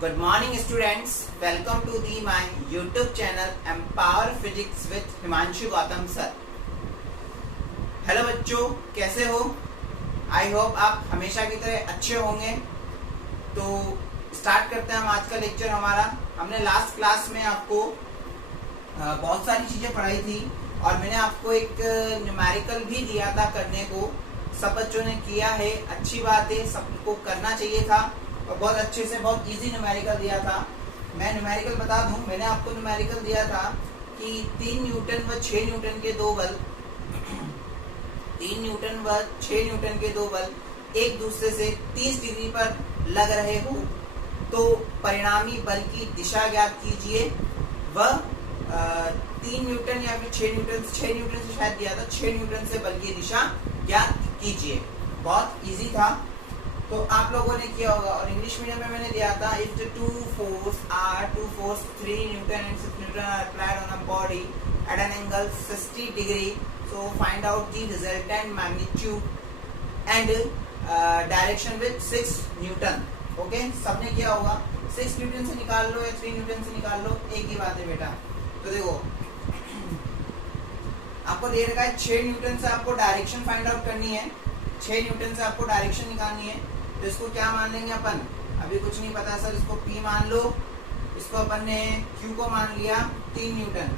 Good morning students, welcome to my YouTube channel Empower Physics with Himanshu Gautam sir. Hello बच्चों, कैसे हो? I hope आप हमेशा की तरह अच्छे होंगे। तो स्टार्ट करते हैं हम आज का लेक्चर हमारा। हमने लास्ट क्लास में आपको बहुत सारी चीजें पढ़ाई थी और मैंने आपको एक न्यूमेरिकल भी दिया था करने को। सब बच्चों ने किया है, अच्छी बात है, सबको करना चाहिए था और बहुत अच्छे से बहुत इजी न्यूमेरिकल दिया था। मैं न्यूमेरिकल बता दूं, मैंने आपको न्यूमेरिकल दिया था कि 3 न्यूटन व 6 न्यूटन के दो बल 3 न्यूटन व 6 न्यूटन के दो बल एक दूसरे से 30 डिग्री पर लग रहे हो तो परिणामी बल की दिशा ज्ञात कीजिए। व 3 न्यूटन या फिर 6 न्यूटन से शायद दिया था, 6 न्यूटन से बल की दिशा ज्ञात कीजिए। बहुत इजी था, तो आप लोगों ने किया होगा। और इंग्लिश मीडियम में मैंने दिया था if the two force 3 Newton and 6 Newton are applied on a body at an angle 60 degree, so find out the resultant magnitude and direction with 6 Newton। Okay, सबने किया होगा। 6 न्यूटन से निकाल लो या 3 न्यूटन से निकाल लो, एक ही बात है बेटा। तो देखो आपको दे रखा है 6 न्यूटन से आपको डायरेक्शन फाइंड आउट करनी है। 6 न्यूटन से आपको डायरेक्शन निकालनी है। तो इसको क्या मान लेंगे अपन? अभी कुछ नहीं पता सर, इसको P मान लो। इसको अपन ने Q को मान लिया 3 न्यूटन।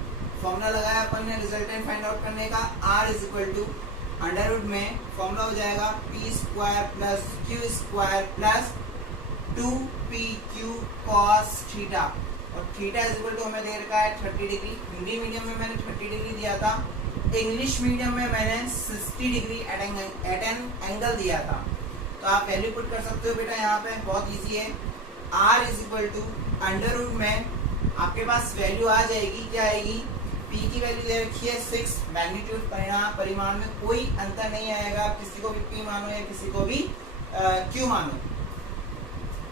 फॉर्मूला लगाया अपन ने रिजल्टेंट फाइंड आउट करने का। R is equal to under root में फॉर्मूला हो जाएगा P square plus Q square plus 2PQ cos theta. और थीटा इज इक्वल टू हमें दे रखा है 30 डिग्री। हिंदी मीडियम में मैंने 30 डिग्री दिया था, इंग्लिश मीडियम में मैंने 60 डिग्री एट एन एंगल दिया था। तो आप वैल्यू पुट कर सकते हो बेटा, यहाँ पे बहुत इजी है। R is equal to under root में आपके पास वैल्यू आ जाएगी, क्या आएगी? P की वैल्यू दे रखी है 6, मैग्नीट्यूड परिमाण में कोई अंतर नहीं आएगा। किसी को भी P मानो या किसी को भी Q मानो।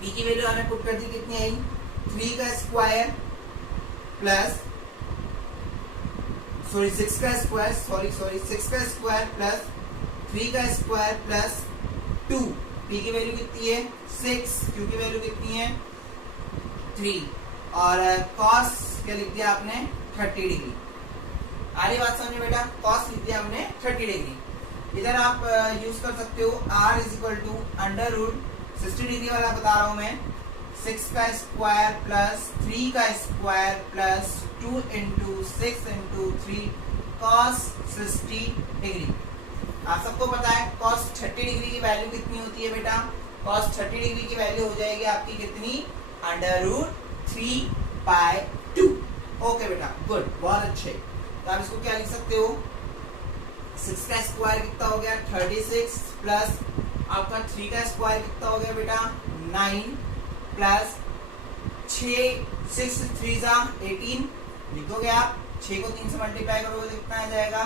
P की वैल्यू हमने पुट कर दी, कितनी आई? 3 का स्क्वायर प्लस 6 का स्क्वायर प्लस 3 का स्क्वायर प्लस 2। P की वैल्यू कितनी है? 6। Q की वैल्यू कितनी है? 3। और cos क्या लिख दिया आपने? 30 डिग्री। आ रही बात समझे बेटा? cos लिख दिया हमने 30 डिग्री। इधर आप यूज कर सकते हो R is equal to under root 60 degree वाला बता रहा हूं मैं, 6 का स्क्वायर प्लस 3 का square plus 2 into 6 into 3 cos 60 degree. आप सबको पता है cos 30 डिग्री की वैल्यू कितनी होती है बेटा? cos 30 डिग्री की वैल्यू हो जाएगी आपकी कितनी? Under root 3/2। ओके बेटा, गुड, बहुत अच्छे। तो आप इसको क्या लिख सकते हो? 6 का स्क्वायर कितना हो गया? 36 प्लस आपका 3 का स्क्वायर कितना हो गया बेटा? 9 प्लस 6 3 18 लिख दोगे आप। 6 को 3 से मल्टीप्लाई करोगे तो कितना आ जाएगा?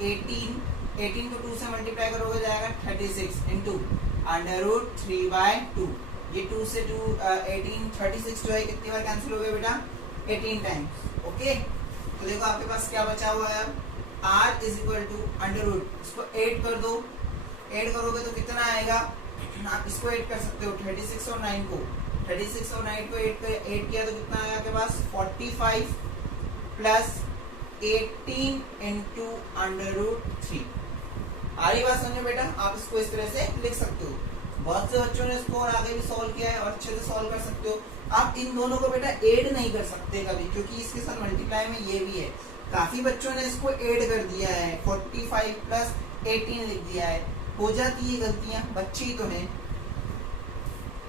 18 को 2 से मल्टीप्लाई करोगे जाएगा 36 इंटू अंडर रूट 3/2। ये 2 से 2 18 36 जो है कितनी बार कैंसिल हो गया बेटा? 18 टाइम्स। ओके, तो देखो आपके पास क्या बचा हुआ है अब? R is equal to under root, इसको 8 कर दो। 8 करोगे तो कितना आएगा? आप इसको 8 कर सकते हो, 36 और 9 को 8 किया तो कितना आया आपके पास? 45 प्लस 18 इंटू अंडर रूट 3। आ रही बात समझो बेटा? आप इसको इस तरह से लिख सकते हो। बहुत से बच्चों ने इसको और आगे भी सॉल्व किया है और अच्छे से सॉल्व कर सकते हो। आप इन दोनों को बेटा ऐड नहीं कर सकते कभी, क्योंकि इसके साथ मल्टीप्लाई में ये भी है। काफी बच्चों ने इसको ऐड कर दिया है, 45 प्लस 18 लिख दिया है। हो जाती है गलतियां, बच्चे ही तो है,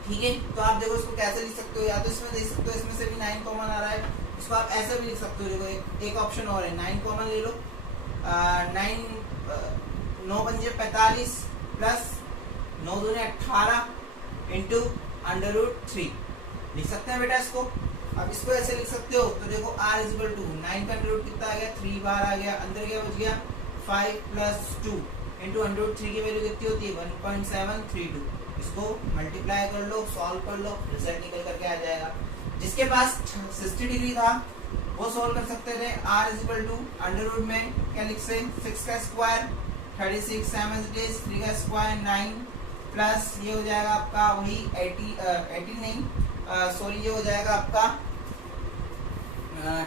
ठीक है। तो आप देखो इसको कैसे लिख सकते हो, या तो इसमें देख सकते हो, इसमें से भी 9 कॉमन आ रहा है, इसको आप ऐसे भी लिख सकते हो। देखो एक ऑप्शन और है, 9 कॉमन ले लो। 9 पंजे 45 प्लस 9 दूने 18 इंटू अंडर रूट 3 लिख सकते हैं बेटा इसको। अब इसको ऐसे लिख सकते हो। तो देखो R इज इक्वल टू 9 का अंडर रूट कितना आ गया? 3 बार आ गया, अंदर क्या बच गया? 5 प्लस 2 इंटू अंडर रूट 3 की वैल्यू कितनी होती है? 1.732। इसको मल्टीप्लाई कर लो, सॉल्व कर लो, रिजल्ट निकल करके आ जाएगा। जिसके पास 60 डिग्री था वो सॉल्व कर सकते थे। R is equal to under root में क्या लिख सकते हैं? 6 का स्क्वायर 36 7 3 का स्क्वायर 9 प्लस ये हो जाएगा आपका वही 18 नहीं सॉरी ये हो जाएगा आपका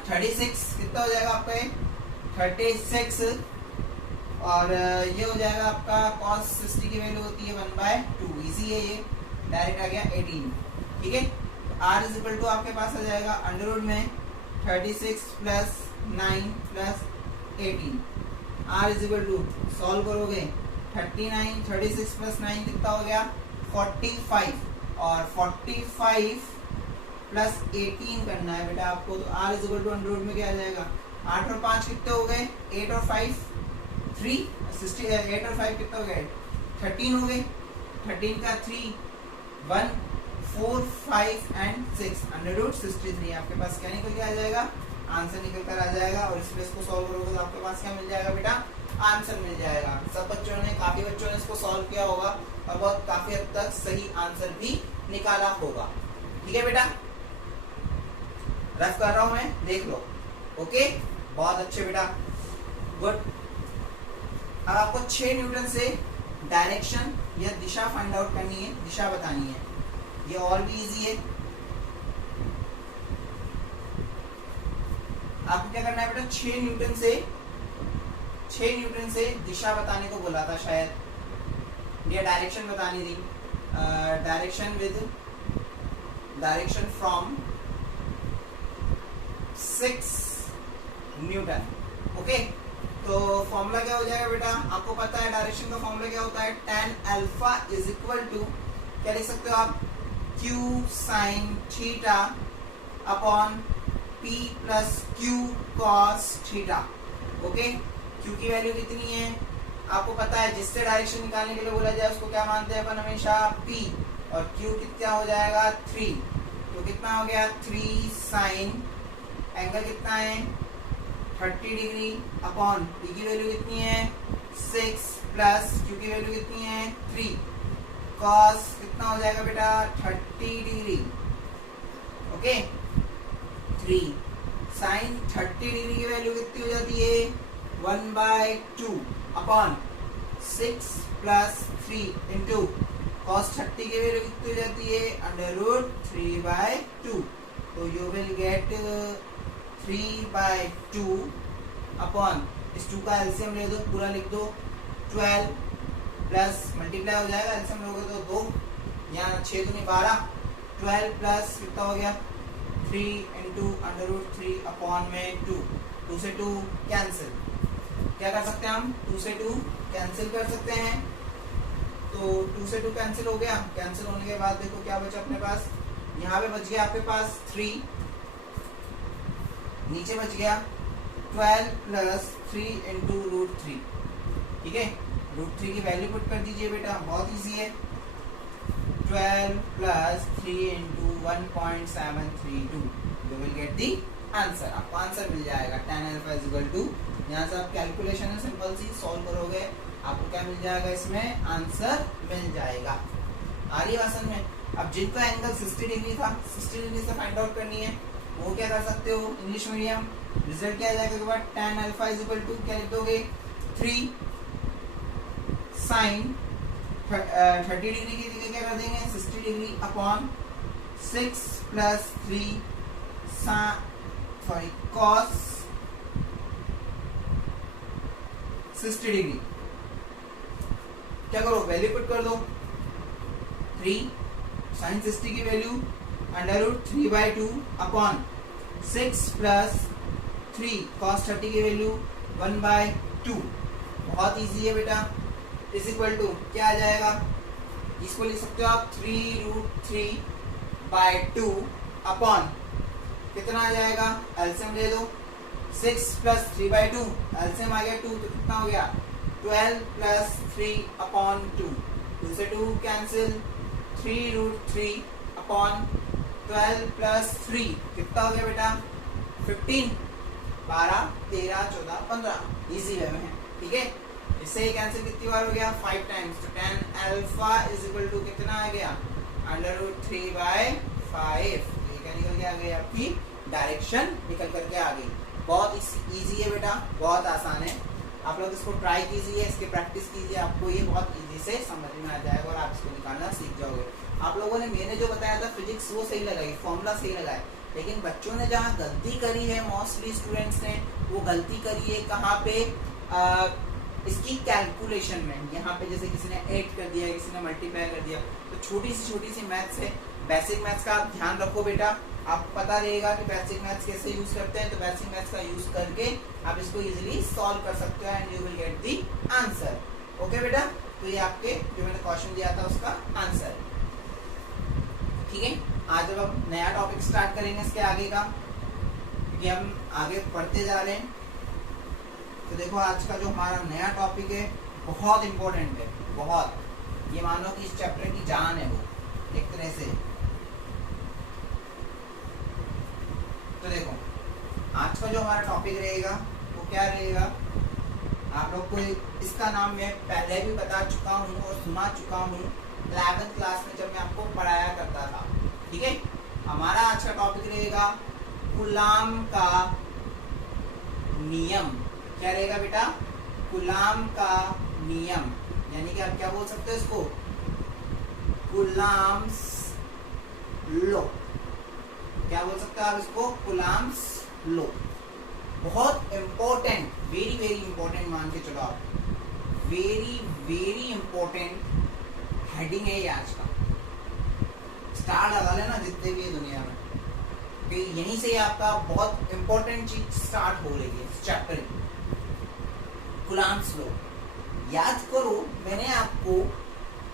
36, कितना हो जाएगा आपका ये 36, और ये हो जाएगा आपका cos 60 की वैल्यू होती है 1/2, इजी है ये, डायरेक्ट आ गया 18, ठीक है। r इज इक्वल टू आपके पास आ जाएगा अंडर रूट में 36 plus 9 plus 18, r is equal to solve करोगे 39, 36 प्लस 9 कितना हो गया 45, और 45 प्लस 18 करना है बेटा आपको, तो r is equal to under root में क्या आ जाएगा 8 और 5 कितने हो गए 8 और 5 3, 8 और 5 कितना हो गए 13 हो गए, 13 का 3 1 4 5 एंड 6 अंडर रूट 63, आपके पास क्या निकल के आ जाएगा आंसर निकल कर आ जाएगा। और इसमें इसको सॉल्व करोगे तो आपके पास क्या मिल जाएगा बेटा आंसर मिल जाएगा। सब बच्चों ने काफी बच्चों ने इसको सॉल्व किया होगा और बहुत काफी हद तक सही आंसर भी निकाला होगा, ठीक है बेटा। रफ कर रहा हूं मैं, देख लो, ओके बहुत अच्छे बेटा, गुड। अब आपको 6 न्यूटन से डायरेक्शन या दिशा फाइंड आउट करनी है, दिशा बतानी है, ये और भी इजी है। आपको क्या करना है बेटा 6 न्यूटन से दिशा बताने को बोला था शायद, या डायरेक्शन बतानी थी, डायरेक्शन फ्रॉम 6 न्यूटन, ओके। तो फॉर्मूला क्या हो जाएगा बेटा, आपको पता है डायरेक्शन का फॉर्मूला क्या होता है, tan alpha is equal to क्या लिख सकते हो आप q sin theta upon p plus q cos theta, okay. q की वैल्यू कितनी है आपको पता है, जिससे डायरेक्शन निकालने के लिए बोला जाए उसको क्या मानते हैं अपन हमेशा p, और q कितना हो जाएगा 3, तो कितना हो गया 3 sin, एंगल कितना है 30 डिग्री अपॉन p की वैल्यू कितनी है 6 प्लस q की वैल्यू कितनी है 3, cos कितना हो जाएगा बेटा 30 डिग्री, ओके 3 sin 30 डिग्री की वैल्यू कितनी हो जाती है 1/2 अपॉन 6 प्लस 3 इंटू cos 30 की वैल्यू कितनी हो जाती है अंडर रूट 3/2, तो यू विल गेट 3/2 अपॉन इस 2 का एलसीएम ले दो, पूरा लिख दो 12 प्लस मल्टीप्लाई हो जाएगा, एलसीएम लोगे तो 2, यहाँ 6 दूनी 12, 12 प्लस कितना हो गया 3 इंटू अंडर रूट 3 अपॉन में 2, 2 से 2 कैंसिल, क्या कर सकते हैं हम 2 से 2 कैंसिल कर सकते हैं, तो 2 से 2 कैंसिल हो गया, कैंसिल होने के बाद देखो क्या बचा अपने पास, यहाँ पे बच गया आपके पास 3, नीचे बच गया 12 प्लस 3 इंटू रूट 3, ठीक है। रूट 3 की वैल्यू पुट कर दीजिए बेटा, बहुत इजी है, 12 plus 3 into 1.732, you will get the answer, आपको आंसर मिल जाएगा tan alpha is equal to, यहाँ से आप कैलकुलेशन है सिंपल सी सॉल्व करोगे आपको क्या मिल जाएगा, इसमें आंसर मिल जाएगा। आ रही है बात समझ में। अब जिनका एंगल 60 डिग्री था 60 डिग्री से फाइंड आउट करनी है वो क्या कर सकते हो इंग्लिश मीडियम, रिजल्ट क्या आ जाएगा के बाद tan alpha is equal to क्या लिख दोगे 3 sin 30 डिग्री की जगह क्या कर देंगे 60 degree upon 6 plus 3 cos 60 degree, क्या करो वैल्यू पुट कर दो 3 sin 60 की value under root 3/2 upon 6 plus 3 cos 30 की वैल्यू 1/2, बहुत इजी है बेटा, इज इक्वल टू क्या आ जाएगा, इसको लिख सकते हो आप 3√3/2 अपॉन कितना आ जाएगा, एलसीएम ले दो 6 प्लस 3/2, एलसीएम आ गया 2, तो कितना हो गया 12 प्लस 3 अपॉन 2, 2 से 2 कैंसिल, 3√3 अपॉन 12 प्लस 3 कितना हो गया बेटा 15, 12 13 14 15, इजी वे में है, ठीक है। इससे ही कैंसिल कितनी बार हो गया 5 टाइम्स, तो tan alpha is equal to कितना आ गया अंडर रूट 3/5, क्या निकल के आ गई आपकी डायरेक्शन निकल करके आ गई, बहुत इजी है बेटा, बहुत आसान है। आप लोग इसको ट्राई कीजिए, इसकी प्रैक्टिस कीजिए, आपको ये बहुत इजी से समझ में आ जाएगा और आप इसको निकालना सीख जाओगे। आप लोगों ने मैंने जो बताया था फिजिक्स वो सही लगाई, फॉर्मूला सही लगाया, लेकिन बच्चों ने जहाँ गलती करी है, मोस्टली स्टूडेंट्स ने वो गलती करी है कहाँ पे, इसकी कैलकुलेशन में। यहाँ पे जैसे किसी ने 8 कर दिया, किसी ने मल्टीप्लाई कर दिया, तो छोटी सी मैथ्स है। बेसिक मैथ्स का आप ध्यान रखो बेटा, आपको पता रहेगा कि बेसिक मैथ्स कैसे यूज करते हैं, तो बेसिक मैथ्स का यूज करके आप इसको इजीली सॉल्व कर सकते हो and you will get the answer. Okay बेटा, तो ये आपके जो मैंने क्वेश्चन दिया था उसका आंसर। ठीक है, आज अब हम नया टॉपिक स्टार्ट करेंगे इसके आगे का, क्योंकि हम आगे पढ़ते जा रहे हैं। तो देखो आज का जो हमारा नया टॉपिक है बहुत इंपॉर्टेंट है, बहुत, ये मानो कि इस चैप्टर की जान है वो एक तरह से। तो देखो आज का जो हमारा टॉपिक रहेगा वो क्या रहेगा, आप लोग को इसका नाम मैं पहले भी बता चुका हूँ और सुना चुका हूँ 11th क्लास में जब मैं आपको पढ़ाया करता था। ठीक है, हमारा आज का टॉपिक रहेगा कूलाम का नियम। क्या रहेगा बेटा, कूलाम का नियम, यानी कि आप क्या बोल सकते हो इसको, कूलाम्स लॉ। क्या बोल सकते हो आप इसको, कूलाम्स लॉ। बहुत इंपॉर्टेंट, वेरी वेरी इंपॉर्टेंट मान के चलो आप, वेरी वेरी इंपॉर्टेंट हेडिंग है ये आज का। स्टार लगा लेना जितने भी है दुनिया में, कि यहीं से आपका बहुत इंपॉर्टेंट चीज स्टार्ट हो रही है इस चैप्टर की, कूलाम्स लॉ। याद करो मैंने आपको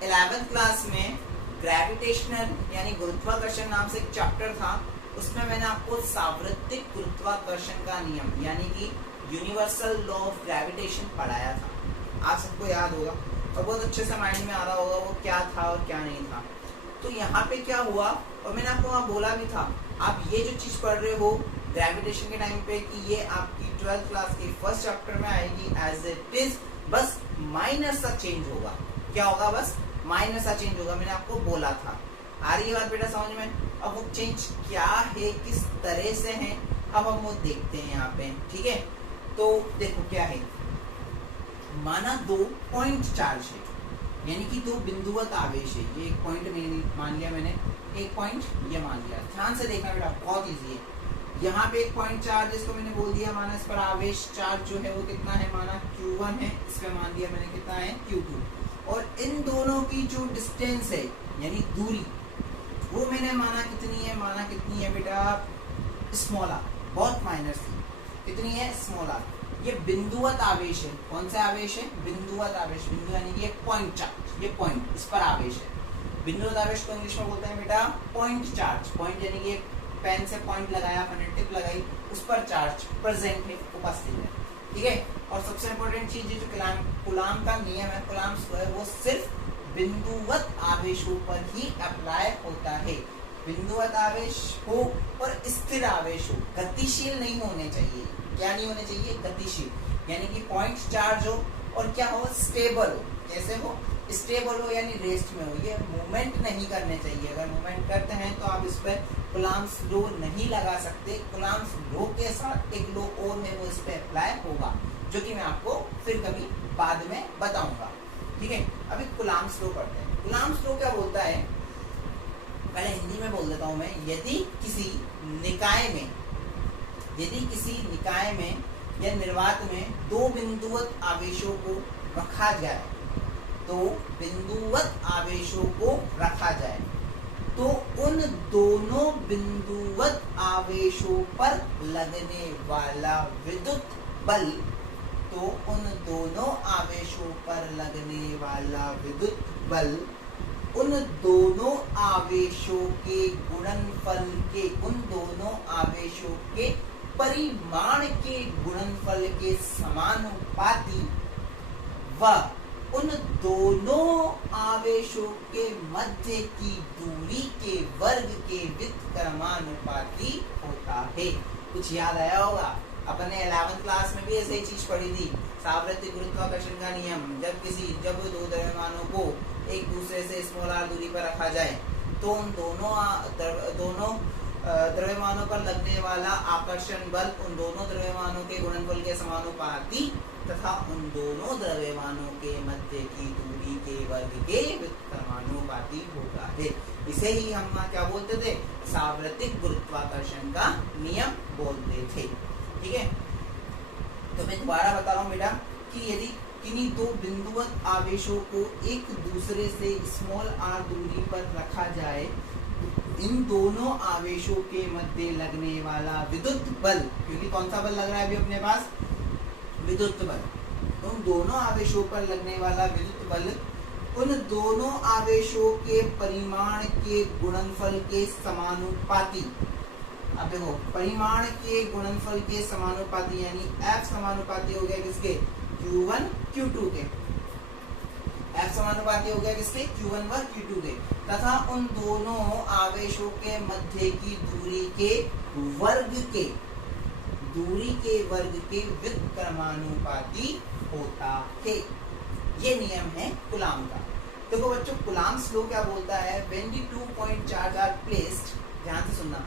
11th क्लास में ग्रेविटेशनल यानी गुरुत्वाकर्षण नाम से एक चैप्टर था, उसमें मैंने आपको सार्वत्रिक गुरुत्वाकर्षण का नियम यानी कि यूनिवर्सल लॉ ऑफ ग्रेविटेशन पढ़ाया था। आप सबको याद होगा और बहुत अच्छे से माइंड में आ रहा होगा वो क्या था और क्या नहीं था। तो यहाँ पे क्या हुआ, और मैंने आपको वहाँ बोला भी था, आप ये जो चीज पढ़ रहे हो ग्रेविटेशन के टाइम पे कि ये आपकी 12th क्लास के फर्स्ट चैप्टर में आएगी एज इट इज, बस माइनर सा चेंज होगा। क्या होगा, बस माइनर सा चेंज होगा, मैंने आपको बोला था। आ रही है बात बेटा समझ में? अब वो चेंज क्या है, किस तरह से है, अब हम वो देखते हैं यहाँ पे। ठीक है, तो देखो क्या है, माना 2 पॉइंट चार्ज है, यानी कि 2 बिंदुवत आवेश है। ये एक पॉइंट मान लिया मैंने, एक पॉइंट ये मान लिया। ध्यान से देखना बेटा, बहुत इजी है। यहाँ पे एक पॉइंट चार्ज इसको मैंने बोल दिया, माना इस पर आवेश चार्ज जो है वो कितना है, माना Q1 है, इस पर मान दिया मैंने कितना है Q2, और इन दोनों की जो डिस्टेंस है यानी दूरी वो मैंने माना कितनी है, माना कितनी है बेटा, स्मॉल आर, बहुत माइनर सी, कितनी है, स्मॉल आर। ये बिंदुवत आवेश है। कौन सा आवेश है, बिंदुवत आवेश। बिंदु यानी कि एक पॉइंट चार्ज, ये पॉइंट, इस पर आवेश है। बिंदुवत आवेश को इंग्लिश में बोलते हैं बेटा पॉइंट चार्ज। पॉइंट यानी कि एक पेन से पॉइंट लगाया, मैंने टिप लगाई, उस पर चार्ज प्रेजेंट है, उपस्थित है। ठीक है, और सबसे इंपॉर्टेंट चीज जो कूलाम का नियम है, कूलाम्स लॉ है, वो सिर्फ बिंदुवत आवेशों पर ही अप्लाई होता है। बिंदुवत आवेश हो और स्थिर आवेश हो, गतिशील नहीं होने चाहिए। क्या नहीं होने चाहिए, गतिशील, यानी कि पॉइंट चार्ज हो और क्या हो, स्टेबल हो। कैसे हो, स्टेबल हो यानी रेस्ट में हो, ये मूवमेंट नहीं करने चाहिए। अगर मूवमेंट करते हैं तो आप इस पर कूलाम्स लॉ नहीं लगा सकते। कूलाम्स लॉ के साथ एक लॉ और है, वो इस पर अप्लाई होगा, जो कि मैं आपको फिर कभी बाद में बताऊंगा। ठीक है, अभी कूलाम्स लॉ पढ़ते हैं। कूलाम्स लॉ क्या बोलता है, पहले हिंदी में बोल देता हूं मैं। यदि किसी निकाय में या निर्वात में 2 बिंदुवत आवेशों को रखा जाए, तो बिंदुवत आवेशों को रखा जाए, तो उन दोनों बिंदुवत आवेशों पर लगने वाला विद्युत बल, तो उन दोनों आवेशों पर लगने वाला विद्युत बल उन दोनों आवेशों के गुणनफल के, उन दोनों आवेशों के परिमाण के गुणनफल के समानुपाती व उन दोनों आवेशों के मध्य की दूरी के वर्ग के व्युत्क्रमानुपाती होता है। कुछ याद आया होगा, अपने 11th क्लास में भी ऐसे ही चीज पढ़ी थी, सार्वत्रिक गुरुत्वाकर्षण का नियम। जब 2 द्रव्यमानों को एक दूसरे से स्मॉल आर दूरी पर रखा जाए, तो उन दोनों द्रव्यमानों पर लगने वाला आकर्षण बल उन दोनों द्रव्यमानों के गुणनफल के समानुपाती तथा उन दोनों द्रव्यमानों के मध्य की दूरी के वर्ग के व्युत्क्रमानुपाती होता है। इसे ही हम क्या बोलते थे, सार्वत्रिक गुरुत्वाकर्षण का नियम बोलते थे। ठीक है, तो मैं दोबारा बता रहा हूँ बेटा कि यदि किन्हीं दो बिंदुवत आवेशों को एक दूसरे से स्मॉल r दूरी पर रखा जाए, इन दोनों आवेशों के मध्य लगने वाला विद्युत बल, क्योंकि कौन सा बल लग रहा है अभी अपने पास, विद्युत बल, तो उन दोनों आवेशों पर लगने वाला विद्युत बल उन दोनों आवेशों के परिमाण के गुणनफल के समानुपाती। अब देखो, परिमाण के गुणनफल के समानुपाती यानी F समानुपाती हो गया किसके, Q1 Q2 के। F समानुपाती हो गया किसके, Q1 व Q2 के, तथा उन दोनों आवेशों के मध्य की दूरी के वर्ग के व्युत्क्रमानुपाती होता है। ये नियम है कूलाम का। देखो बच्चों, कूलाम्स लॉ क्या बोलता है, when the 2 point charge are placed, ध्यान से सुनना,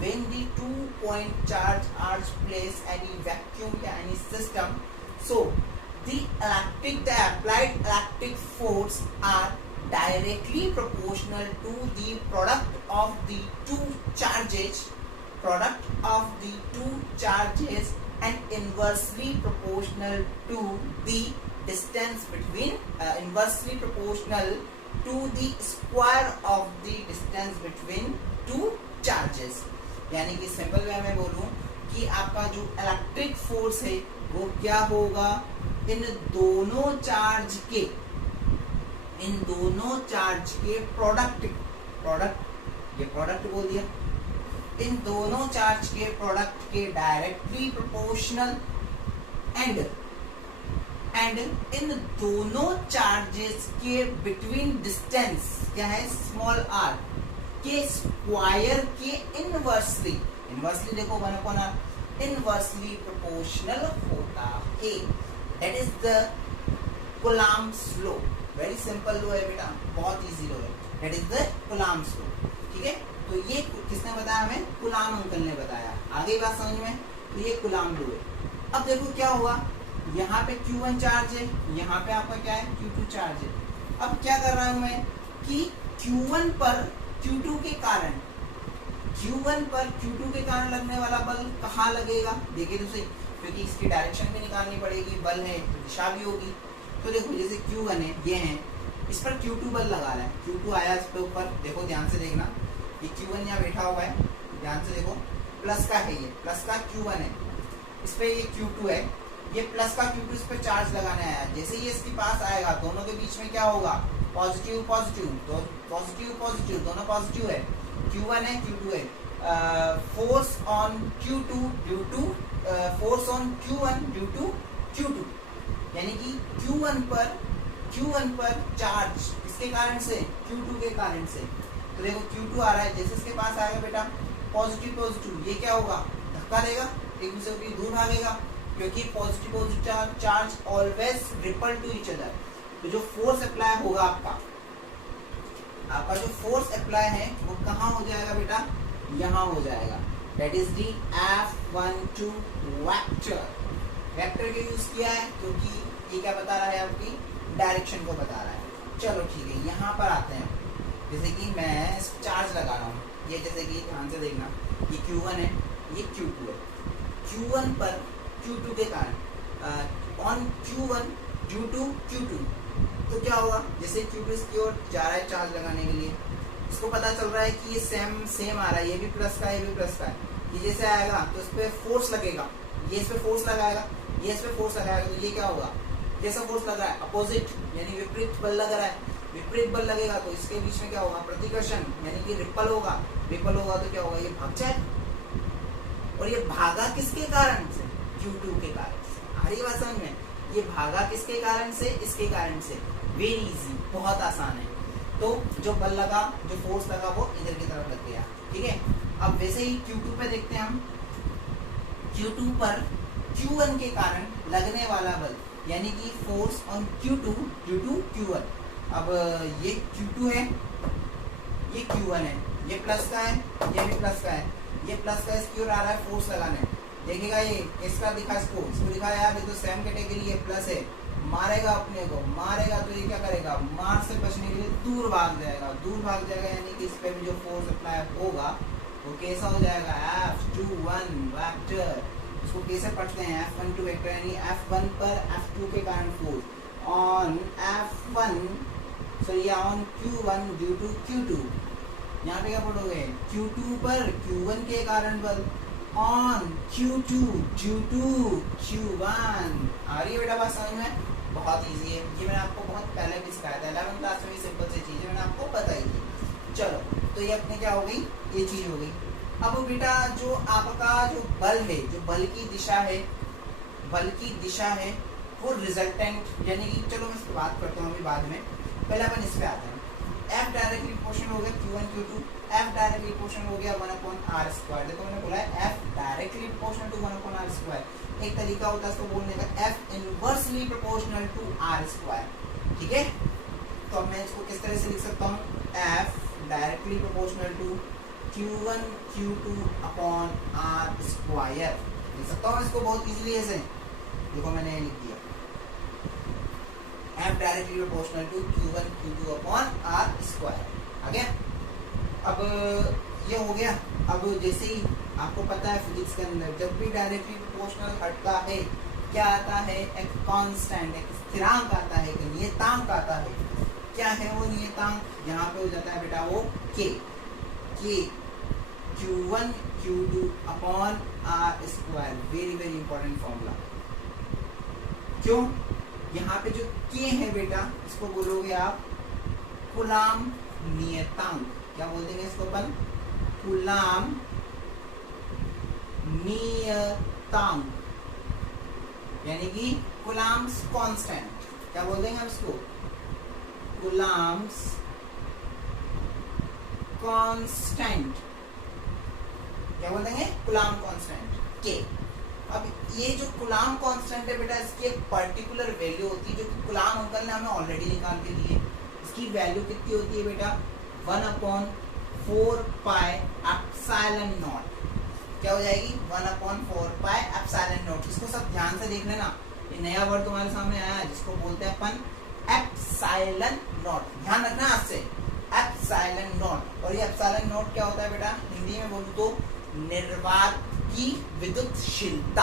when the 2 point charge are placed any vacuum या any system, so the applied electric force are directly proportional to the product of the two charges and inversely proportional to the distance between inversely proportional to the square of the distance between two charges। यानी कि simple way में बोलूं कि आपका जो electric force है वो क्या होगा, इन दोनों चार्ज के प्रोडक्ट, ये प्रोडक्ट बोल दिया, इन दोनों चार्ज के प्रोडक्ट के डायरेक्टली प्रोपोर्शनल एंड इन दोनों चार्जेस के बिटवीन डिस्टेंस क्या है, स्मॉल r के स्क्वायर के इनवर्सली देखो 1/r इनवर्सली प्रोपोर्शनल होता है। That is the coulombs law. Very simple law है बेटा, बहुत इजी लॉ है। That is the coulombs law. ठीक है, तो ये किसने बताया हमें, कूलाम अंकल ने बताया। आगे बात समझ में, तो ये कूलाम लॉ है। अब देखो क्या हुआ, यहाँ पे Q1 चार्ज है, यहाँ पे आपका क्या है, Q2 चार्ज है। अब क्या कर रहा हूं मैं कि Q1 पर Q2 के कारण लगने वाला बल कहाँ लगेगा, देखिए तो सही, क्योंकि इसकी डायरेक्शन भी निकालनी पड़ेगी, बल है दिशा भी होगी। तो देखो जैसे Q1 है, ये है, इस पर Q2 बल लगा रहा है, Q2 आया इस पे ऊपर, देखो ध्यान से देखना, ये Q1 यहाँ बैठा हुआ है, ध्यान से देखो, प्लस का है, ये प्लस का Q1 है, इस पे ये Q2 है, ये प्लस का Q2 इस पे चार्ज लगाने आया। जैसे ये इसके पास आएगा, दोनों के बीच में क्या होगा, पॉजिटिव दोनों पॉजिटिव है, Q1 है Q2 है, force on Q2 due to force on Q1 due to Q2, यानी कि Q1 पर चार्ज किसके कारण से, Q2 के कारण से। तो देखो Q2 आ रहा है, जैसे इसके पास आएगा बेटा पॉजिटिव, ये क्या होगा, धक्का देगा, एक दूसरे को दूर भागेगा, क्योंकि positive charge always repel to each other. तो जो फोर्स अप्लाई होगा आपका जो फोर्स अप्लाई है वो कहाँ हो जाएगा बेटा, यहाँ हो जाएगा। That is the F12 vector के यूज किया है, क्योंकि ये क्या बता रहा है, आपकी डायरेक्शन को बता रहा है। चलो ठीक है, यहाँ पर आते हैं। जैसे कि मैं चार्ज लगा रहा हूँ, ये जैसे कि ध्यान से देखना, ये Q1 है, ये Q2 है। Q1 पर Q2 के कारण on Q1 due to Q2, तो क्या होगा, जैसे Q2 इसकी ओर जा रहा है चार्ज लगाने के लिए, इसको पता चल रहा है कि ये सेम आ रहा है, ये भी प्लस का है, ये भी प्लस का है। ये जैसे आएगा तो इस पर फोर्स लगेगा, ये इस पर फोर्स लगाएगा, ये इस पर फोर्स लगाएगा, तो ये क्या होगा, जैसा फोर्स लगा है अपोजिट यानी विपरीत बल लग रहा है, विपरीत बल लगेगा तो इसके बीच में क्या होगा, प्रतिकर्षण यानी कि रिपल होगा तो क्या होगा, ये भाग जाए। और ये भागा किसके कारण से, Q2 के कारण से। आ रही बात समझ में, ये भागा किसके कारण से, इसके कारण से। वेरी इजी, बहुत आसान है। तो जो बल लगा, जो फोर्स लगा वो इधर की तरफ लग गया। ठीक है, अब वैसे ही Q2 पे देखते हैं हम। Q2 पर Q1 के कारण लगने वाला बल यानी कि force on Q2 due to Q1। अब ये Q2 है, ये Q1 है, ये प्लस का है, ये भी प्लस का है, ये प्लस का इसकी ओर आ रहा है फोर्स लगाने, देखेगा ये किसका दिखा, इसको दिखा यार ये तो सेम कैटेगरी है, प्लस है, मारेगा अपने को, मारेगा तो ये क्या करेगा, मार से बचने के लिए दूर भाग जाएगा, दूर भाग जाएगा यानी कि इस पे भी जो फोर्स अप्लाई होगा वो कैसा हो जाएगा, F21 वेक्टर। इसको कैसे पढ़ते हैं, F12 वेक्टर यानी F1 पर F2 के कारण force on F1 sorry on Q1 due to Q2। यहाँ पे क्या पढ़ोगे, Q2 पर Q1 के कारण बल on Q2 due to Q1। आ रही है बेटा बात समझ में, बहुत इजी है, ये मैंने आपको बहुत पहले भी सिखाया था 11th क्लास में, भी सिंपल सी चीज़ है मैंने आपको बताई थी। चलो तो ये अपने क्या हो गई, ये चीज़ हो गई। अब बेटा जो आपका जो बल है, जो बल की दिशा है, बल की दिशा है वो रिजल्टेंट यानी कि, चलो मैं इस पर बात करता हूँ अभी बाद में, पहले अपन इस पे आते हैं। F डायरेक्टली प्रोपोर्शनल हो गया Q1 Q2, F directly proportional हो गया 1/r²। देखो मैंने बोला है F directly proportional to 1/r²। एक तरीका होता है इसको बोलने का, F inversely proportional to r²। ठीक है, तो अब मैं इसको किस तरह से लिख सकता हूँ, F directly proportional to Q1 Q2 upon r²। लिख सकता हूँ इसको बहुत इजीली ऐसे, देखो मैंने लिख दिया F directly proportional to Q1 Q2 upon r²। आ गया, अब ये हो गया। अब जैसे ही आपको पता है फिजिक्स के अंदर जब भी डायरेक्टली प्रोपोर्शनल हटता है क्या आता है, एक कांस्टेंट, एक स्थिरांक आता है, एक नियतांक आता है। क्या है वो नियतांक, यहाँ पे हो जाता है बेटा वो k Q1 Q2 upon r²। Very very important formula. क्यों, यहाँ पे जो k है बेटा इसको बोलोगे आप कूलाम नियतांक। क्या बोल देंगे इसको अपन, कूलाम नियतांक यानी कि कूलाम्स कांस्टेंट। क्या बोल देंगे हम इसको, कूलाम्स कांस्टेंट। क्या बोल देंगे, कूलाम कांस्टेंट k। अब ये जो कूलाम कांस्टेंट है बेटा इसकी एक पर्टिकुलर वैल्यू होती है जो कि कूलाम अंकल ने हमें ऑलरेडी निकाल के दी है। इसकी वैल्यू कितनी होती है बेटा, 1/4 पाई एप्सिलॉन नॉट। क्या हो जाएगी, 1/4 पाई एप्सिलॉन नॉट। इसको सब ध्यान से देख लेना, ये नया वर्ड तुम्हारे सामने आया है जिसको बोलते हैं अपन एप्सिलॉन नॉट। ध्यान रखना आज से, एप्सिलॉन नॉट। और ये एप्सिलॉन नॉट क्या होता है बेटा, हिंदी में बोलूं तो निर्वात की विद्युतशीलता।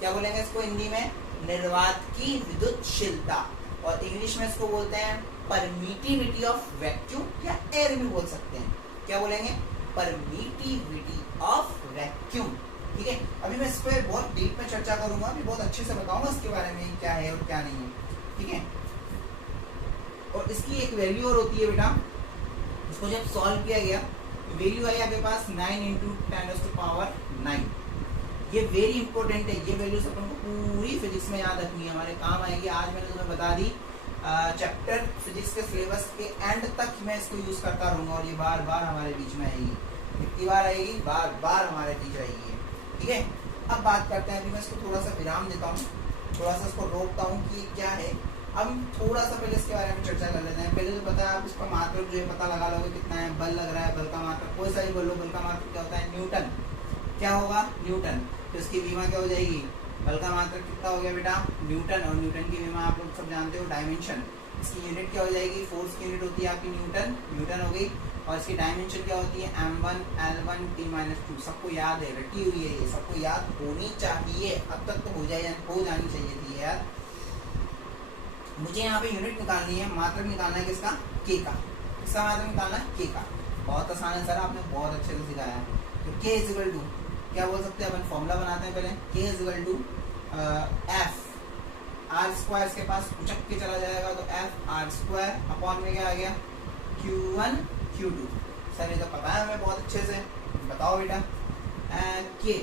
क्या बोलेंगे इसको हिंदी में, निर्वात की विद्युतशीलता। और इंग्लिश में इसको बोलते हैं परमिटिविटी ऑफ वैक्यूम या एयर भी बोल सकते हैं। क्या बोलेंगे, परमिटिविटी ऑफ वैक्यूम। ठीक है, अभी मैं इस पर बहुत डीप में चर्चा करूंगा, अभी बहुत अच्छे से बताऊंगा इसके बारे में क्या है और क्या नहीं है। ठीक है, और इसकी एक वैल्यू और होती है बेटा, इसको जब सॉल्व किया गया वैल्यू आई आपके पास 9 × 10⁹। ये वेरी इंपॉर्टेंट है, ये वैल्यूज अपन को पूरी फिजिक्स में याद रखनी है, हमारे काम आएगी। आज मैंने तुम्हें बता दी, चैप्टर फिजिक्स के सिलेबस के एंड तक मैं इसको यूज करता रहूंगा और ये बार बार हमारे बीच में आएगी। कितनी बार आएगी, बार बार हमारे बीच आएगी। ठीक है, अब बात करते हैं, अभी मैं इसको थोड़ा सा विराम देता हूँ, थोड़ा सा इसको रोकता हूँ कि क्या है। अब थोड़ा सा पहले इसके बारे में चर्चा कर लेते हैं। पहले तो पता है आप इसका मात्रक जो है पता लगा लोगे कितना है, बल लग रहा है, बल का मात्रक कोई सा ही बोलो, बल का मात्रक क्या होता है, न्यूटन। क्या होगा, न्यूटन। तो इसकी विमा क्या हो जाएगी, बल का मात्रक कितना हो गया बेटा, न्यूटन। और न्यूटन की विमा आप लोग सब जानते हो, डायमेंशन। इसकी यूनिट क्या हो जाएगी, फोर्स की यूनिट होती है आपकी न्यूटन, न्यूटन हो गई। और इसकी डायमेंशन क्या होती है, m1 l1 t-2। सबको याद है, रटी हुई है, ये सबको याद होनी चाहिए। अब तक तो हो जानी चाहिए थी यार। मुझे यहाँ पे यूनिट निकालनी है, मात्रक निकालना है किसका, k का। किसका मात्रक निकालना है, k का। बहुत आसान है सर, आपने बहुत अच्छे से सिखाया है। तो k इक्वल टू क्या बोल सकते हैं अपन, फॉर्मूला बनाते हैं पहले। k equal to f r² इसके पास उचक के चला जाएगा तो f r² अपॉन में क्या आ गया, q1 q2। सर ये तो पता है हमें बहुत अच्छे से, बताओ बेटा। k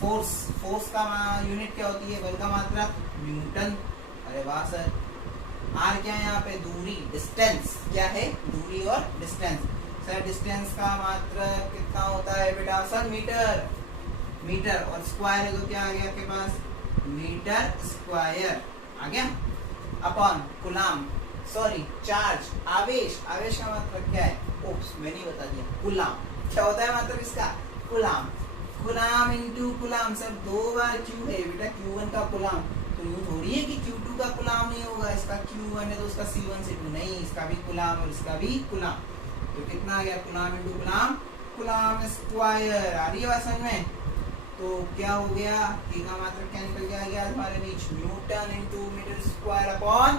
फोर्स का यूनिट क्या होती है, बल का मात्रक न्यूटन। अरे वाह सर। r क्या है यहाँ पे, दूरी, डिस्टेंस। क्या है, दूरी और डिस्टेंस। सर डिस्टेंस का मात्रक कितना होता है बेटा, सर मीटर। मीटर और स्क्वायर है तो क्या आ गया आपके पास, मीटर स्क्वायर आ गया। अपॉन कूलाम, सॉरी चार्ज, आवेश। आवेश का मात्रक क्या है, ओप्स मैंने बता दिया, कूलाम। क्या होता है मतलब इसका, कूलाम। कुलाम इनटू कुलाम, सर 2 बार क्यू है बेटा, Q1 का कुलाम, तो यूं थोड़ी है कि Q2 का कुलाम नहीं होगा, इसका Q1 है तो उसका C1 से 2 नहीं, इसका भी कुलाम और इसका भी कुलाम, तो कितना आ गया कुलाम इनटू कुलाम, कुलाम स्क्वायर। आ रही है बात समझ में? तो क्या हो गया, के का मात्रक क्या निकल के आ गया हमारे बीच, newton into metre square upon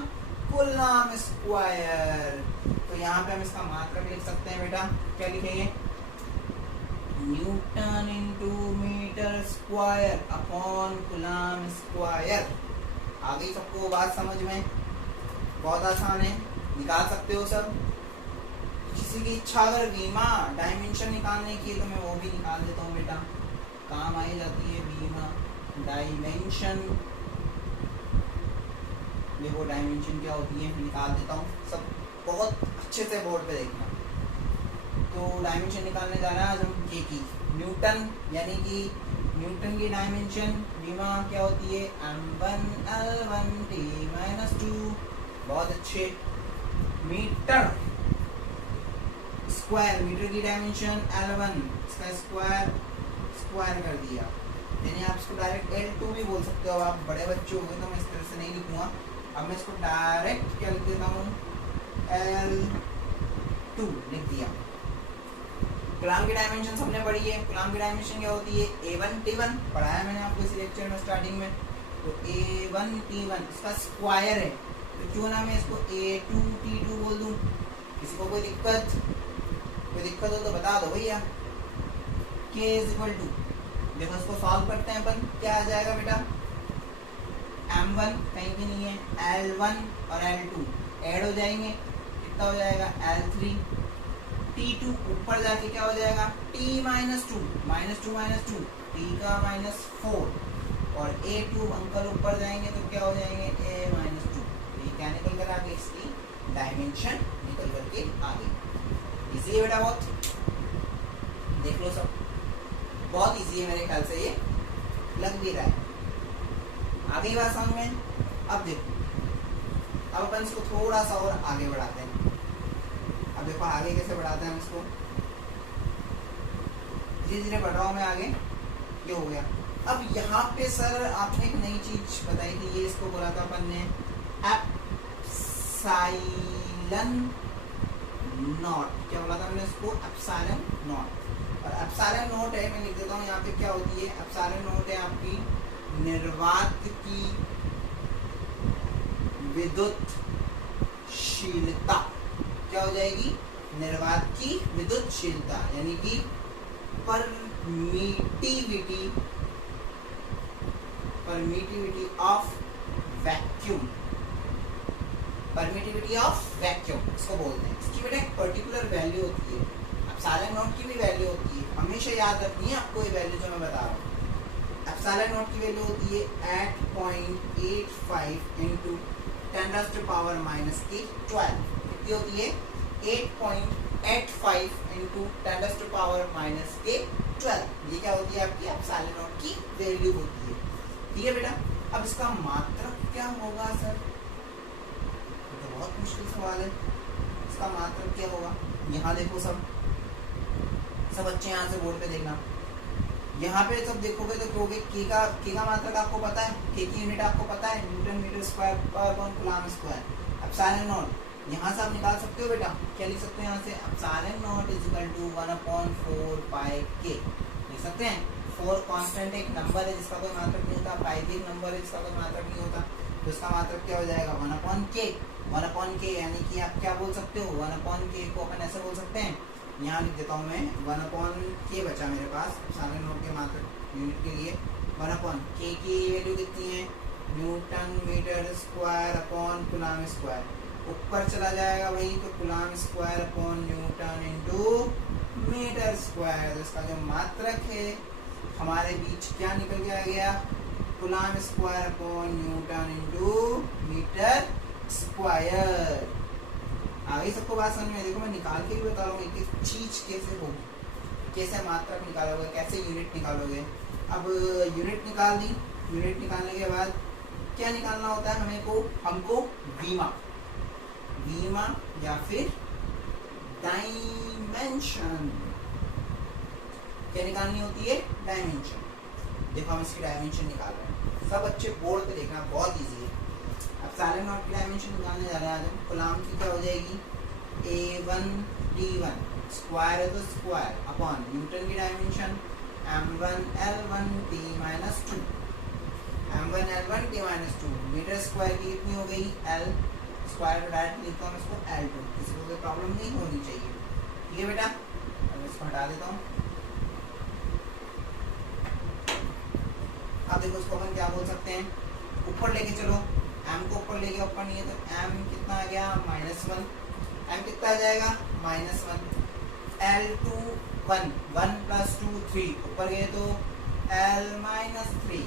coulomb square. तो यहाँ पे हम इसका मात्रक लिख सकते हैं बेटा, क्या लिखेंगे, newton into metre square upon coulomb square. आ गई सबको बात समझ में? बहुत आसान है, निकाल सकते हो सब। किसी की इच्छा अगर बीमा डायमेंशन निकालने की है तो मैं वो भी निकाल देता हूँ बेटा, काम आई जाती है बीमा डायमेंशन। देखो डायमेंशन क्या होती है, निकाल देता हूँ सब, बहुत अच्छे से बोर्ड पे देखना। तो डायमेंशन निकालने जा रहा है आज हम के की, न्यूटन यानी कि न्यूटन की डायमेंशन बीमा क्या होती है, m1 l1 t-2। बहुत अच्छे। मीटर स्क्वायर, मीटर की डायमेंशन l1, इसका स्क्वायर स्क्वायर कर दिया, यानी आप इसको डायरेक्ट L2 भी बोल सकते हो। आप बड़े बच्चे हो गए तो मैं इस तरह से नहीं लिखूंगा, अब मैं इसको डायरेक्ट क्या लिख देता हूँ, L2 लिख दिया। कुलाम की डायमेंशन सबने पढ़ी है, कुलाम की डायमेंशन क्या होती है, A1 T1, पढ़ाया मैंने आपको इस लेक्चर में स्टार्टिंग में। तो A1 T1 इसका स्क्वायर है, तो क्यों ना मैं इसको A2 T2 बोल दूं। किसी को कोई दिक्कत हो तो बता दो भैया। K इज इक्वल टू, देखो इसको सॉल्व करते हैं अपन, क्या आ जाएगा बेटा, M1 कहीं भी नहीं है, L1 और L2 ऐड हो जाएंगे, कितना हो जाएगा L3, T2 ऊपर जाके क्या हो जाएगा, T -2 -2 T का -4, और A2 अंकल ऊपर जाएंगे तो क्या हो जाएंगे A -2। ये क्या निकल कर आ गई, इसकी डायमेंशन निकल करके आ गई। इजी है बेटा, बहुत देख लो सब, बहुत इजी है मेरे ख्याल से, ये लग भी रहा है। आ गई बात समझ में? अब देखो, अब अपन इसको थोड़ा सा और आगे बढ़ाते हैं। अब देखो आगे कैसे बढ़ाते हैं हम इसको, धीरे धीरे बढ़ रहा हूँ मैं आगे। ये हो गया। अब यहाँ पे सर आपने एक नई चीज बताई थी, ये इसको बोला था अपन ने एप्सिलॉन नॉट, क्या बोला था हमने इसको, एप्सिलॉन नॉट। और एप्सिलॉन नॉट है, मैं लिख देता हूँ यहाँ पे, क्या होती है एप्सिलॉन नॉट, है आपकी निर्वात की विद्युतशीलता। क्या हो जाएगी, निर्वात की विद्युतशीलता, यानी कि permittivity of vacuum, permittivity of vacuum इसको बोलते हैं। इसकी बेटा एक पर्टिकुलर वैल्यू होती है, एप्सिलॉन नॉट की भी वैल्यू होती है, हमेशा याद रखनी है आपको ये वैल्यू जो मैं बता रहा हूँ। एप्सिलॉन नॉट की वैल्यू होती है 8.85 इंटू 10⁻⁻12। कितनी होती है, 8.85 इंटू 10⁻⁻12। ये क्या होती है, आपकी एप्सिलॉन नॉट की वैल्यू होती है। ठीक है बेटा। अब इसका मात्रक क्या होगा सर, तो बहुत मुश्किल सवाल है। इसका मात्रक क्या होगा, यहाँ देखो सब बच्चे यहाँ से बोर्ड पे देखना, यहाँ पे सब देखोगे तो कहोगे के का मात्रक आपको पता है, के की यूनिट आपको पता है, न्यूटन मीटर स्क्वायर पर कूलम स्क्वायर। एप्सिलॉन नॉट यहाँ से आप निकाल सकते हो बेटा, क्या लिख सकते हैं यहाँ से, epsilon not is equal to 1/4 pi के लिख सकते हैं। 4 कांस्टेंट एक नंबर है जिसका कोई मात्रक नहीं होता, पाई भी एक नंबर है जिसका कोई मात्रक नहीं होता, तो इसका मात्रक क्या हो जाएगा 1/k। 1/k यानी कि आप क्या बोल सकते हो, 1/k को अपन ऐसे बोल सकते हैं, यहाँ लिख देता हूँ मैं 1/k बचा मेरे पास एप्सिलॉन नॉट के मात्रक यूनिट के लिए। 1/k की वैल्यू कितनी है, newton metre square upon coulomb square. ऊपर चला जाएगा वही, तो coulomb square upon newton into metre square. तो इसका जो मात्रक है हमारे बीच क्या निकल के आ गया, coulomb square upon newton into metre square. आगे सबको बात समझ में? देखो मैं निकाल के भी बता रहा हूँ एक एक चीज कैसे होगी, कैसे मात्रक निकालोगे, कैसे यूनिट निकालोगे। अब यूनिट निकाल दी, यूनिट निकालने के बाद क्या निकालना होता है हमको वीमा या फिर डायमेंशन। क्या निकालनी होती है? डायमेंशन। देखो हम इसकी डायमेंशन निकाल रहे हैं, सब अच्छे बोर्ड पे देखना, बहुत इजी है। अब एप्सिलॉन नॉट की डायमेंशन निकालने जा रहे हैं आज हम। कूलम्ब की क्या हो जाएगी? A1 D1 स्क्वायर है तो स्क्वायर अपॉन न्यूटन की dimension M1 L1 T minus 2, M1 L1 T minus 2 metre square की कितनी हो गई? L स्क्वायर डायरेक्ट लिखता हूँ इसको L2, किसी को कोई प्रॉब्लम नहीं होनी चाहिए। ठीक है बेटा, अब इसको हटा देता हूँ। अब देखो इसको अपन क्या बोल सकते हैं? ऊपर लेके चलो, m को ऊपर लेके, ऊपर नहीं है तो m कितना आ गया? -1। m कितना आ जाएगा? -1। L2 1 1 + 2 3 ऊपर गए तो L -3।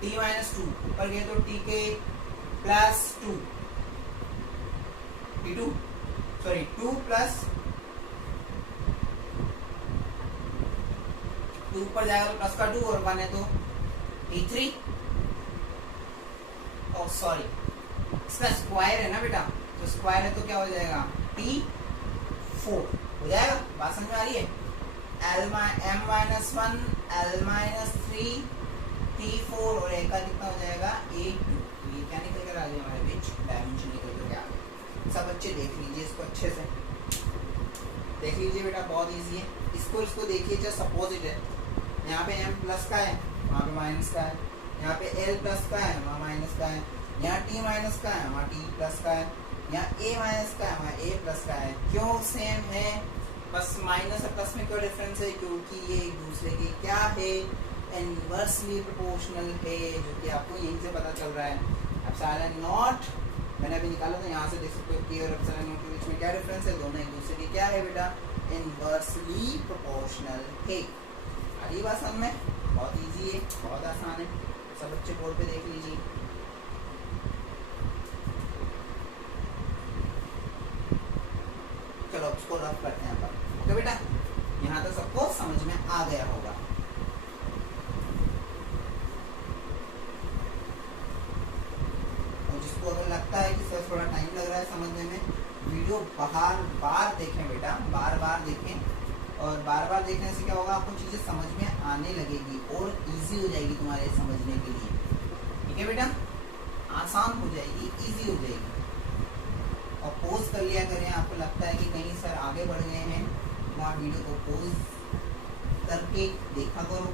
T -2 ऊपर गए तो T के +2 T2 सॉरी 2 प्लस 2 ऊपर जाएगा तो प्लस का 2 और 1 है तो T3। ओ सॉरी, इसका स्क्वायर है ना बेटा, तो स्क्वायर है तो क्या हो जाएगा? T4 हो जाएगा। बात समझ में आ रही है? M -1 L -3 T4 और एक का कितना हो जाएगा? A2। तो ये क्या निकल कर आ गया हमारे बीच? डायमेंशन निकल कर आ गया। सब बच्चे देख लीजिए इसको अच्छे से, देख लीजिए बेटा, बहुत इजी है। इसको देखिए, जस्ट सपोजिट है, यहाँ पे m प्लस का है, वहाँ पे माइनस का है, यहाँ पे L प्लस का है, वहाँ माइनस का है, यहाँ T माइनस का है, वहाँ T प्लस का है, यहाँ A माइनस का है, वहाँ A प्लस का है। क्यों सेम है? बस माइनस और प्लस में क्यों डिफरेंस है? क्योंकि ये एक दूसरे के क्या है? इनवर्सली प्रोपोर्शनल है, जो कि आपको यहीं से पता चल रहा है। एप्सिलॉन नॉट मैंने अभी निकाला था, यहाँ से देख सकते हो कि और एप्सिलॉन नॉट के बीच में क्या डिफरेंस है? दोनों एक दूसरे के क्या है बेटा? इनवर्सली प्रोपोर्शनल है। आ रही बात समझ में? बहुत इजी है, बहुत आसान है, सब बच्चे बोर्ड पे देख लीजिए। चलो उसको रफ करते हैं अपन। ओके बेटा, यहाँ तक सबको समझ में आ गया होगा। और जिसको अगर लगता है कि सर थोड़ा टाइम लग रहा है समझने में, वीडियो बार देखें बेटा, बार देखें, और बार देखने से क्या होगा? आपको चीज़ें समझ में आने लगेगी और इजी हो जाएगी तुम्हारे समझने के लिए। ठीक है बेटा, आसान हो जाएगी, इजी हो जाएगी। और पोज कर लिया करें, आपको लगता है कि कहीं सर आगे बढ़ गए हैं, तो आप वीडियो को पोज करके देखा करो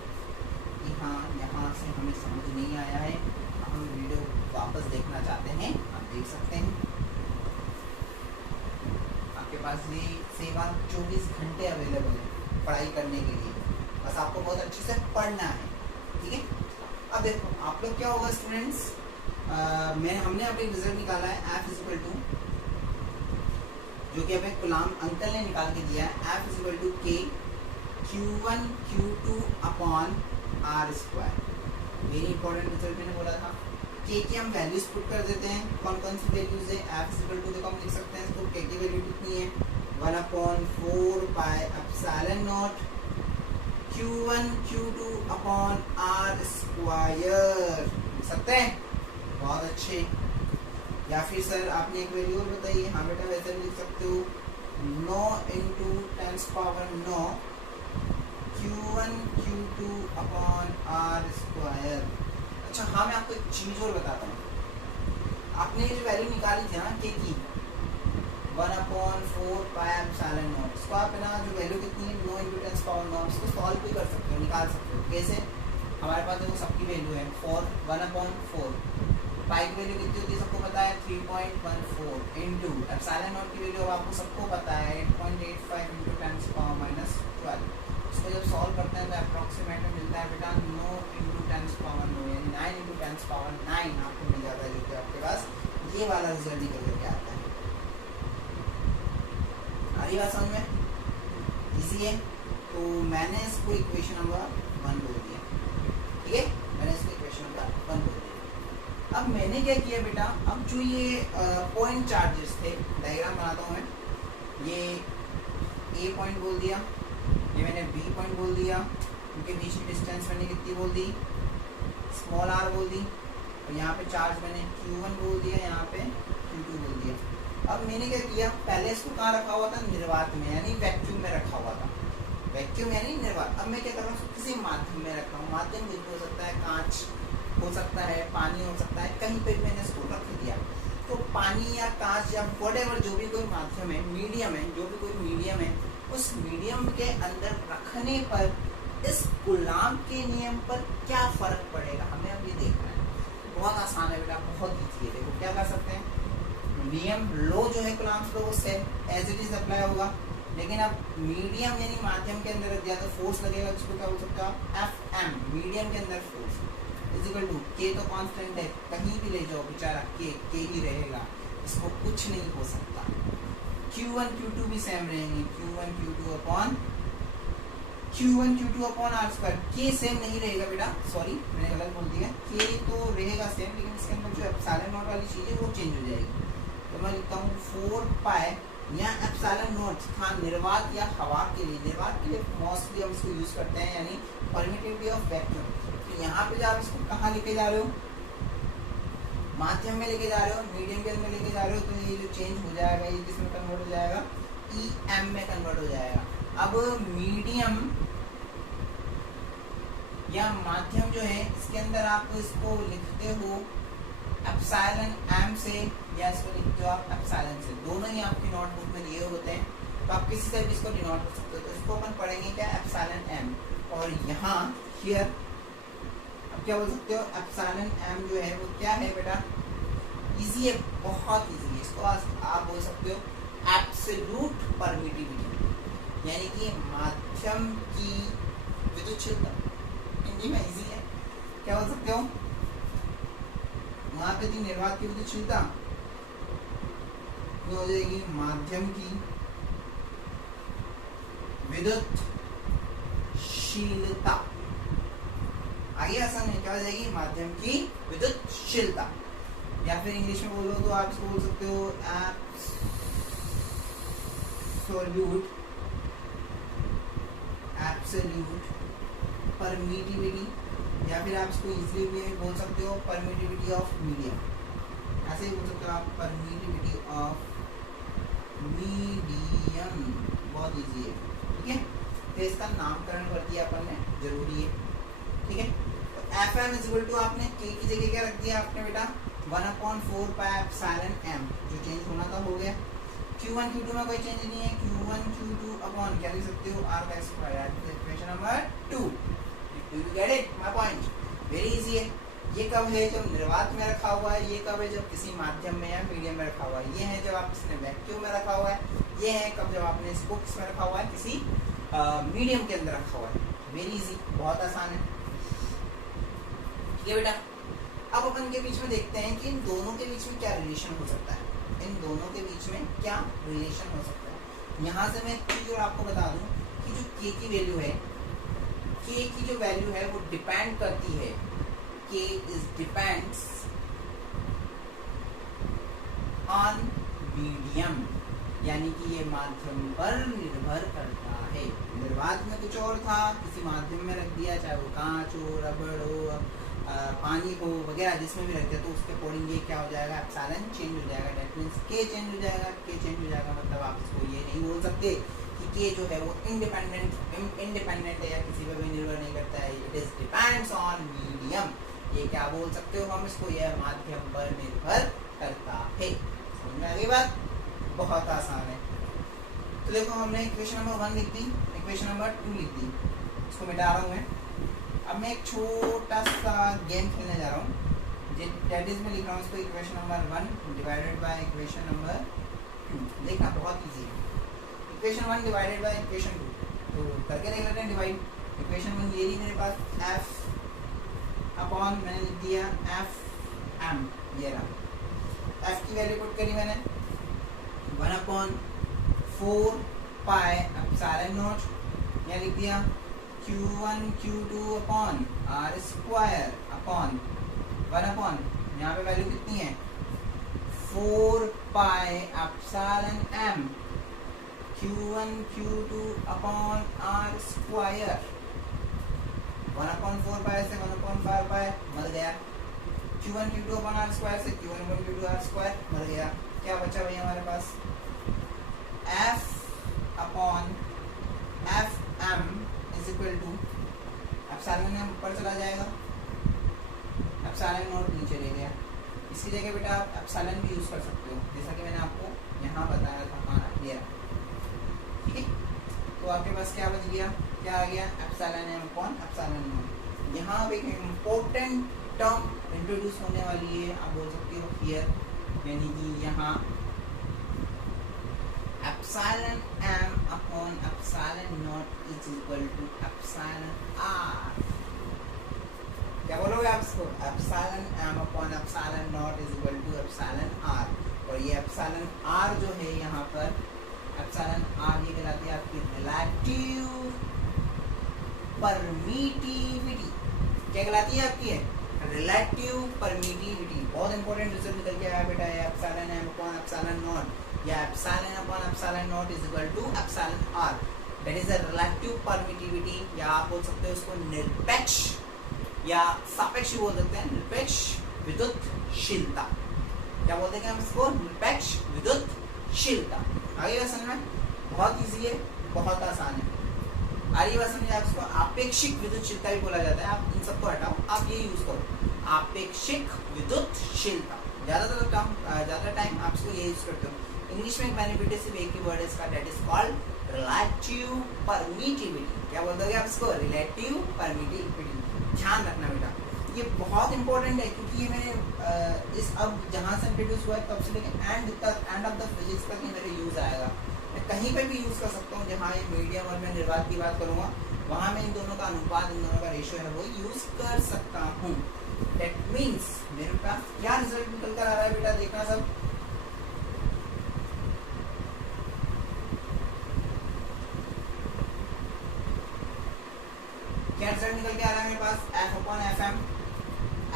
कि हाँ यहाँ से हमें समझ नहीं आया है, हम वीडियो वापस देखना चाहते हैं, आप देख सकते हैं। आपके पास ये सेवा 24 घंटे अवेलेबल है पढ़ाई करने के लिए, बस आपको बहुत अच्छे से पढ़ना है। ठीक है, अब देखो आप लोग क्या होगा स्टूडेंट्स, हमने अभी रिजल्ट निकाला है F इक्वल टू, जो कि अभी कूलम्ब अंकल ने निकाल के दिया है, F equal to K Q1 Q2 upon R²। Very important result मैंने बोला था। K की हम वैल्यूज पुट कर देते हैं, कौन कौन सी वैल्यूज है? F इक्वल टू देखो हम लिख सकते हैं इसको, K की वैल्यू कितनी है? 1/4 pi epsilon naught Q1 Q2 upon R²। लिख सकते हैं, बहुत अच्छे। या फिर सर आपने एक वैल्यू और बताइए। हाँ बेटा, वैसे भी लिख सकते हो 9 × 10⁹ Q1 Q2 अपॉन R²। अच्छा हाँ, मैं आपको एक चीज़ और बताता हूँ। आपने जो वैल्यू निकाली थी ना K की 1/4 पाई एप्सिलॉन नॉट, इसको आप ना जो वैल्यू कितनी है 9 × 10⁹, इसको सॉल्व भी कर सकते हो, निकाल सकते हो। कैसे? हमारे पास देखो सबकी वैल्यू है 1/4, पाई की वैल्यू कितनी होती है सबको पता है 3.14 इंटू एप्सिलॉन नॉट की वैल्यू अब आपको सबको पता है 8.85 × 10⁻12। इसको जब सॉल्व करते हैं तो अप्रॉक्सीमेट मिलता है बेटा 9 × 10⁻9 यानी 9 × 10⁻9 आपको मिल जाता है, जो कि आपके पास ये वाला रिजल्ट निकल करके आता है। आ रही बात समझ में? इजी है। तो मैंने इसको इक्वेशन नंबर 1 बोल दिया। ठीक है, मैंने इसको इक्वेशन नंबर 1 बोल दिया। अब मैंने क्या किया बेटा, अब जो ये पॉइंट चार्जेस थे, डायग्राम बनाता हूँ मैं। ये A पॉइंट बोल दिया, ये मैंने B पॉइंट बोल दिया, उनके बीच की डिस्टेंस मैंने कितनी बोल दी? स्मॉल r बोल दी। और यहाँ पे चार्ज मैंने Q1 बोल दिया, यहाँ पे Q2 बोल दिया। अब मैंने क्या किया, पहले इसको कहाँ रखा हुआ था? निर्वात में, यानी वैक्यूम में रखा हुआ था। वैक्यूम यानी निर्वात। अब मैं क्या कर रहा हूँ, किसी माध्यम में रख रहा हूँ। माध्यम कुछ हो सकता है, कांच हो सकता है, पानी हो सकता है, कहीं पे मैंने इसको रख दिया। तो पानी या कांच या व्हाटएवर जो भी कोई माध्यम है, मीडियम है, जो भी कोई मीडियम है, उस मीडियम के अंदर रखने पर इस गुलाम के नियम पर क्या फर्क पड़ेगा, हमें अब ये देखना है। बहुत आसान है बेटा, बहुत ईजी है। देखो क्या कर सकते हैं, नियम लो जो है कुलाम्स लो वो same as it is apply होगा, लेकिन अब मीडियम यानी माध्यम के अंदर रख दिया तो फोर्स लगेगा, जिसको क्या बोल सकते हो आप, एफ एम, मीडियम के अंदर फोर्स इजिकल टू के, तो कांस्टेंट है, कहीं भी ले जाओ बेचारा के ही रहेगा, इसको कुछ नहीं हो सकता। Q1 Q2 भी सेम रहेंगे, Q1 Q2 upon R square. के सेम नहीं रहेगा बेटा, सॉरी मैंने गलत बोल दिया, के तो रहेगा सेम, लेकिन इसके अंदर जो एप्सिलॉन नॉट वाली चीज है वो चेंज हो जाएगी। तो मैं लिखता हूँ 4 पाई या एप्सिलॉन नॉट था निर्वात या हवा के लिए। निर्वात के लिए मोस्टली हम इसको यूज करते हैं, यानी परमिटिविटी ऑफ वैक्यूम। तो यहाँ पे जब आप इसको कहाँ लेके जा रहे हो, माध्यम में लेके जा रहे हो, मीडियम के अंदर लेके जा रहे हो, तो ये जो चेंज हो जाएगा, ये किसमें कन्वर्ट हो जाएगा, EM में कन्वर्ट हो जाएगा। अब मीडियम या माध्यम जो है, इसके अंदर आप इसको लिखते हो एप्सिलॉन M से, या इसको लिखते हो आप एप्सिलॉन से। दोनों ही आपकी नोटबुक में दिए होते हैं, तो आप किसी से भी इसको डिनोट कर सकते हो। तो इसको अपन पढ़ेंगे क्या, एप्सिलॉन M, और यहाँ हियर क्या बोल सकते हो, एप्सिलॉन M जो है वो क्या है बेटा, इजी है, बहुत इजी है। इसको आप बोल सकते हो एब्सोल्यूट परमिटिविटी, यानी कि माध्यम की विद्युतशीलता, हिंदी में इजी है। क्या बोल सकते हो, वहां पे थी निर्वात की विद्युतशीलता, तो हो जाएगी माध्यम की विद्युतशीलता। आगे आसान है, क्या हो जाएगी, माध्यम की विद्युतशीलता। या फिर इंग्लिश में बोलो तो आप इसको बोल सकते हो एब्सोल्यूट परमिटिविटी, या फिर आप इसको इजीली भी बोल सकते हो परमिटिविटी ऑफ मीडियम, ऐसे ही बोल सकते हो आप परमिटिविटी ऑफ मीडियम, बहुत इजी है। ठीक है, तो इसका नामकरण कर दिया अपन ने, जरूरी है। ठीक है, तो Fm इक्वल टू आपने k की जगह क्या रख दिया आपने बेटा, 1/4 पाई एप्सिलॉन m, जो चेंज होना था हो गया। Q1 Q2 में कोई चेंज नहीं है, Q1 Q2 अपॉन क्या लिख सकते हो, r का square, equation number 2। Do you get it my point, very easy है। ये कब है, जब निर्वात में रखा हुआ है, ये कब है, जब किसी माध्यम में या मीडियम में रखा हुआ है, ये है जब आप इसने वैक्यूम में रखा हुआ है, ये है कब जब आपने इसको किस में रखा हुआ है, किसी मीडियम के अंदर रखा हुआ है। वेरी इजी, बहुत आसान है। ठीक है बेटा, अब अपन के बीच में देखते हैं कि इन दोनों के बीच में क्या रिलेशन हो सकता है, इन दोनों के बीच में क्या रिलेशन हो सकता है। यहाँ से मैं एक चीज और आपको बता दूं कि जो k की वैल्यू है, k की जो वैल्यू है वो डिपेंड करती है, k is depends on medium, यानी कि ये माध्यम पर निर्भर करता है। निर्वात में कुछ और था, किसी माध्यम में रख दिया, चाहे वो कांच हो, रबड़ हो, पानी को वगैरह जिसमें भी रखते हैं, तो उसके अकॉर्डिंग ये क्या हो जाएगा, एप्सिलॉन चेंज हो जाएगा। दैट मींस के चेंज हो जाएगा। के चेंज हो जाएगा मतलब आप इसको ये नहीं बोल सकते कि के जो है वो इंडिपेंडेंट है या किसी पर भी निर्भर नहीं करता है। It is depends on medium. ये क्या बोल सकते हो हम इसको, यह माध्यम पर निर्भर करता है। समझ में आ गई बात, बहुत आसान है। तो देखो हमने इक्वेशन नंबर 1 लिख दी, इक्वेशन नंबर 2 लिख दी, इसको मिटा रहा हूँ मैं। अब मैं एक छोटा सा गेम खेलने जा रहा हूँ, दैट इज मैं लिख रहा हूँ इसको equation number 1 divided by equation number 2। देखना बहुत इजी है, इक्वेशन 1 डिवाइडेड बाय इक्वेशन 2, तो करके देख लेते हैं डिवाइड। इक्वेशन 1 ये रही मेरे पास, f अपॉन मैंने लिख दिया Fm, ये रहा, f की वैल्यू पुट करी मैंने 1/4 पाई एप्सिलॉन नॉट, यहाँ लिख दिया Q1 Q2 upon r square upon 1/, यहाँ पे वैल्यू कितनी है 4 pi epsilon m, Q1 Q2 upon r square, 1/4 पाई से 1/5 पाई मर गया, Q1 Q2 upon r square से Q1 Q2 r स्क्वायर मर गया। क्या बचा भैया हमारे पास, f upon Fm epsilon M ऊपर चला जाएगा, एप्सिलॉन नॉट नीचे ले गया। इसकी जगह बेटा आप एप्सिलॉन भी यूज़ कर सकते हो, जैसा कि मैंने आपको यहाँ बताया था। हाँ ये ठीक है, तो आपके पास क्या बच गया, क्या आ गया, epsilon M upon epsilon naught. यहाँ अब एक इम्पोर्टेंट टर्म इंट्रोड्यूस होने वाली है, आप बोल सकते हो हियर, यानी कि यहाँ epsilon M upon epsilon not is equal to epsilon R. क्या बोलोगे आप इसको, epsilon M upon epsilon not is equal to epsilon R. और ये एप्सिलॉन आर जो है यहाँ पर, एप्सिलॉन आर ये कहलाती है आपकी रिलेटिव परमिटिविटी। क्या कहलाती है आपकी है, रिलेटिव परमिटिविटी। बहुत इंपॉर्टेंट रिजल्ट निकल के आया बेटा, epsilon M upon epsilon not या epsilon upon epsilon not is equal to epsilon R, that is a relative permittivity, या आप बोल सकते हो उसको निरपेक्ष या सापेक्ष बोल सकते हैं, निरपेक्ष विद्युतशीलता। क्या बोलते हैं हम इसको, निरपेक्ष विद्युतशीलता। आगे बात समझ में, बहुत इजी है, बहुत आसान है। आगे बात समझिए, आप इसको आपेक्षिक विद्युतशीलता भी बोला जाता है। आप इन सबको हटाओ, आप ये यूज करो, आपेक्षिक विद्युतशीलता। ज्यादा टाइम आप इसको ये यूज करते हो। इंग्लिश में एक मैनिपुलेटिव एक ही वर्ड है इसका, that is called relative permittivity. क्या बोलते हो आप इसको, रिलेटिव परमिटिविटी। ध्यान रखना बेटा, ये बहुत इंपॉर्टेंट है, क्योंकि ये मैंने इस अब जहाँ से इंट्रोड्यूस हुआ है तब से लेकर एंड तक, एंड ऑफ द फिजिक्स तक ये मेरे यूज आएगा। मैं कहीं पे भी यूज कर सकता हूँ, जहाँ ये मीडियम और मैं निर्वात की बात करूँगा, वहाँ मैं इन दोनों का अनुपात, इन दोनों का रेशियो है वो यूज कर सकता हूँ। दैट मीन्स मेरे पास क्या रिजल्ट निकल कर आ रहा है बेटा, देखना सब। क्या रिजल्ट निकल के आ रहा है मेरे पास, F upon F M,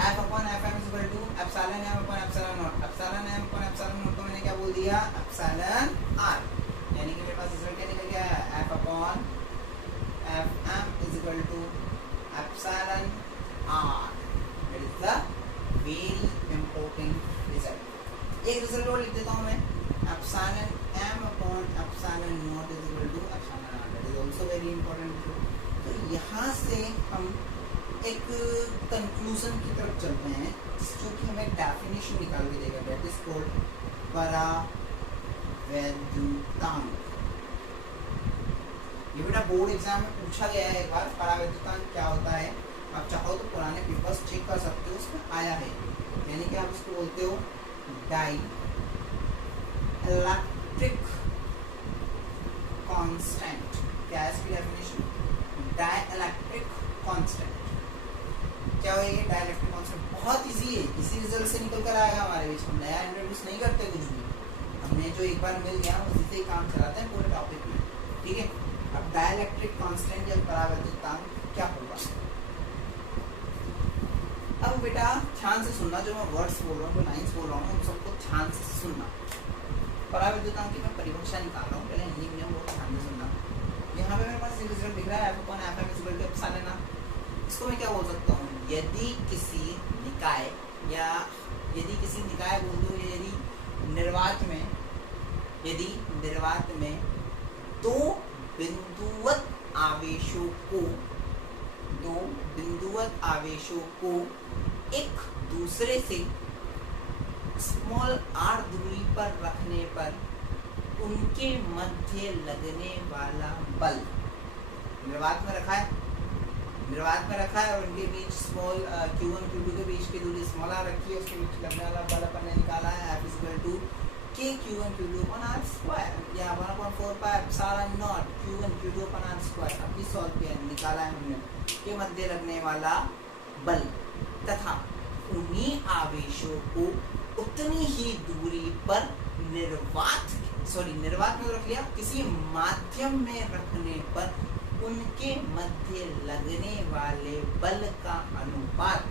F upon F M is equal to epsilon M upon epsilon not. Epsilon M upon epsilon not को मैंने क्या बोल दिया, एप्सिलॉन आर, यानी कि मेरे पास रिजल्ट क्या निकल गया, F upon F M is equal to epsilon R. It is the very important result. एक रिजल्ट और लिख देता हूँ मैं, epsilon M upon epsilon not is equal to epsilon R, that is also very important. तो यहाँ से हम एक कंक्लूजन की तरफ चलते हैं, जो कि हमें डेफिनेशन निकाल के देगा, दैट इज कॉल्ड परावैद्युतांक। ये बेटा बोर्ड एग्जाम में पूछा गया है एक बार, परावैद्युतांक क्या होता है। आप चाहो तो पुराने पेपर्स चेक कर सकते हो, उसमें आया है। यानी कि आप इसको बोलते हो डाई इलेक्ट्रिक कांस्टेंट। क्या है इसकी डेफिनेशन, डाइलेक्ट्रिक कांस्टेंट। क्या है ये डाइलेक्ट्रिक कांस्टेंट, बहुत इजी है, इसी रिजल्ट से निकल कर आएगा हमारे बीच। हम नया इंट्रोड्यूस नहीं करते कुछ भी, हमने जो एक बार मिल गया उसी से ही काम चलाते हैं पूरे टॉपिक में, ठीक है। अब डाइलेक्ट्रिक कांस्टेंट या परावैद्युतांक क्या होगा। अब बेटा ध्यान से सुनना, जो मैं वर्ड्स बोल रहा हूँ, जो लाइन्स बोल रहा हूँ, उन सबको ध्यान से सुनना। परावैद्युतांक की मैं परिभाषा निकाल रहा हूँ, पहले हिंदी में बहुत ध्यान से सुनना। यहाँ पे मेरे पास रिजल्ट दिख रहा है, F upon F M is equal to epsilon R. इसको मैं क्या बोल सकता हूँ, यदि किसी निकाय, या यदि किसी निकाय बोल दो, यदि निर्वात में दो बिंदुवत आवेशों को एक दूसरे से स्मॉल r दूरी पर रखने पर उनके मध्य लगने वाला बल, निर्वात में रखा है और उनके बीच स्मॉल q1 q2 के बीच की दूरी स्मॉल r रखी है, उसके बीच लगने वाला बल अपन ने निकाला है, F equal to k q1 q2 upon r square, या 1/4 pi epsilon naught q1 q2 upon r square. अभी सॉल्व किया, निकाला है हमने के मध्य लगने वाला बल, तथा उन्हीं आवेशों को उतनी ही दूरी पर निर्वात में रख लिया, किसी माध्यम में रखने पर उनके मध्य लगने वाले बल का अनुपात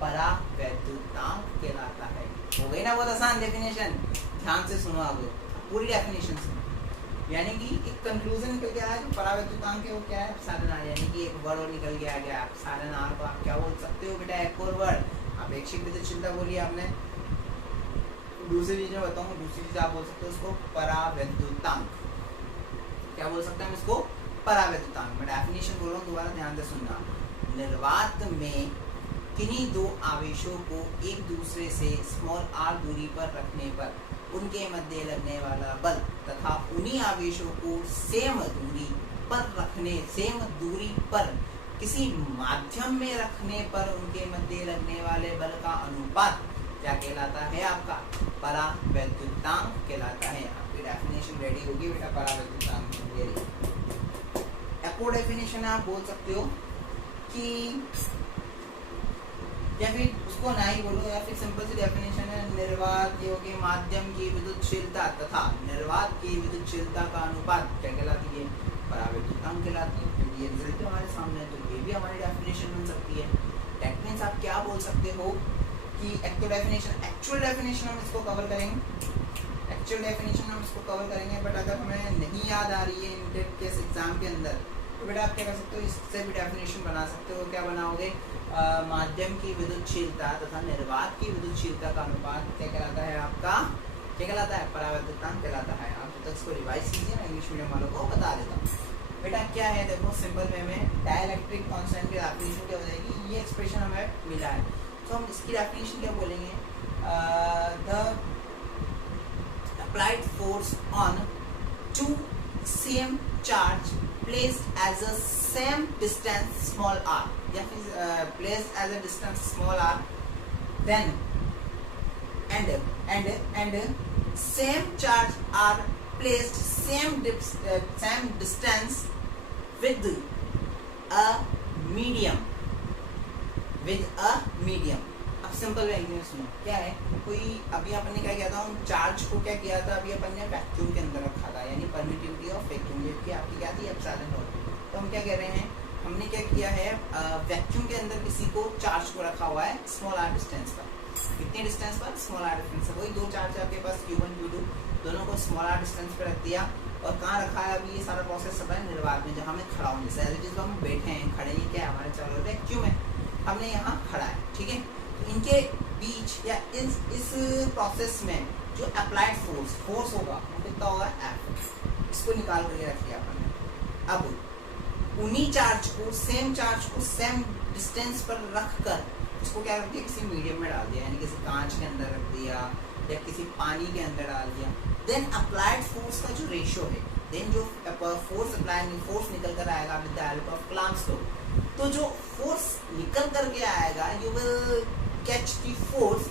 परावैद्युतांक कहलाता है। हो गई ना बहुत आसान डेफिनेशन, ध्यान से सुनो अब पूरी डेफिनेशन सुनो। यानी कि एक कंक्लूजन निकल के आया, जो परावैद्युतांक है वो क्या है, एप्सिलॉन आर। यानी कि एक वर्ड और निकल के आ गया, एप्सिलॉन आर को आप क्या बोल सकते हो बेटा, एक और वर्ड आपेक्षिक विद्युतशीलता बोली आपने। दूसरी चीज मैं बताऊंगा, दूसरी चीज आप बोल सकते हो उसको परावैद्युतांक। क्या बोल सकते हैं इसको, परावैद्युतांक। मैं डेफिनेशन बोल रहा हूँ, दोबारा ध्यान से सुनना। निर्वात में किन्हीं दो आवेशों को एक दूसरे से स्मॉल r दूरी पर रखने पर उनके मध्य लगने वाला बल तथा उन्हीं आवेशों को सेम दूरी पर किसी माध्यम में रखने पर उनके मध्य लगने वाले बल का अनुपात क्या कहलाता है? आपका परावैद्युतांक कहलाता है। आपकी डेफिनेशन रेडी होगी बेटा परावैद्युतांक की। एको डेफिनेशन आप बोल सकते हो कि या फिर उसको ना ही बोलो, या फिर सिंपल सी डेफिनेशन है निर्वात के माध्यम की विद्युतशीलता तथा निर्वात की विद्युतशीलता का अनुपात क्या कहलाती है? परावैद्युतांक कहलाती है। क्योंकि ये रिजल्ट हमारे सामने है तो ये भी हमारी डेफिनेशन बन सकती है। दैट मींस आप क्या बोल सकते हो कि एक्चुअल डेफिनेशन हम इसको कवर करेंगे, बट अगर हमें नहीं याद आ रही है इंटेट के एग्जाम के अंदर तो बेटा आप क्या कर सकते हो, इससे भी डेफिनेशन बना सकते हो। क्या बनाओगे? माध्यम की विद्युतशीलता तथा निर्वात की विद्युतशीलता का अनुपात क्या कहलाता है? आपका क्या कहलाता है? परावैद्युतांक कहलाता है। आप तक इसको रिवाइज कीजिए, मैं इंग्लिश मीडियम वालों को बता देता हूँ। बेटा क्या है, देखो सिंपल वे में डाइलेक्ट्रिक कांस्टेंट की डेफिनेशन क्या हो जाएगी? ये एक्सप्रेशन हमें मिला है तो हम इसकी डेफिनेशन क्या बोलेंगे? The applied force on two same charge placed as a same distance small r, या फिर placed as a distance small r, then and same charge are placed same distance with a medium. अब simple way में सुनो क्या है, कोई अभी अपन ने क्या किया था, उन चार्ज को क्या किया था, अभी अपन ने वैक्यूम के अंदर रखा था, यानी परमिटिविटी ऑफ वैक्यूम जबकि आपकी क्या थी? Epsilon not. तो हम क्या कह रहे हैं, हमने क्या किया है, वैक्यूम के अंदर किसी को चार्ज को रखा हुआ है स्मॉल r डिस्टेंस पर। कितने डिस्टेंस पर? स्मॉल r डिस्टेंस पर। वही दो चार्ज है आपके पास Q1 Q2, दोनों को स्मॉल r डिस्टेंस पर रख दिया। और कहाँ रखा है? अभी ये सारा प्रोसेस सब है निर्वात में, जहाँ मैं खड़ा हूँ। जैसे जिस हम बैठे हैं, खड़े हैं, क्या हमारे चारों ओर वैक्यूम है, हमने यहाँ खड़ा है, ठीक है। इनके बीच या इस प्रोसेस में जो अप्लाइड फोर्स होगा वो कितना होगा? F। इसको निकाल करके रख लिया अपन ने। अब उन्हीं चार्ज को सेम डिस्टेंस पर रख कर इसको क्या कर दिया? किसी मीडियम में डाल दिया, यानी किसी कांच के अंदर रख दिया या किसी पानी के अंदर डाल दिया। देन अप्लाइड फोर्स का जो रेशियो है, देन जो फोर्स निकल कर आएगा with the help of Coulomb's law, तो जो फोर्स निकल करके आएगा you will catch the force,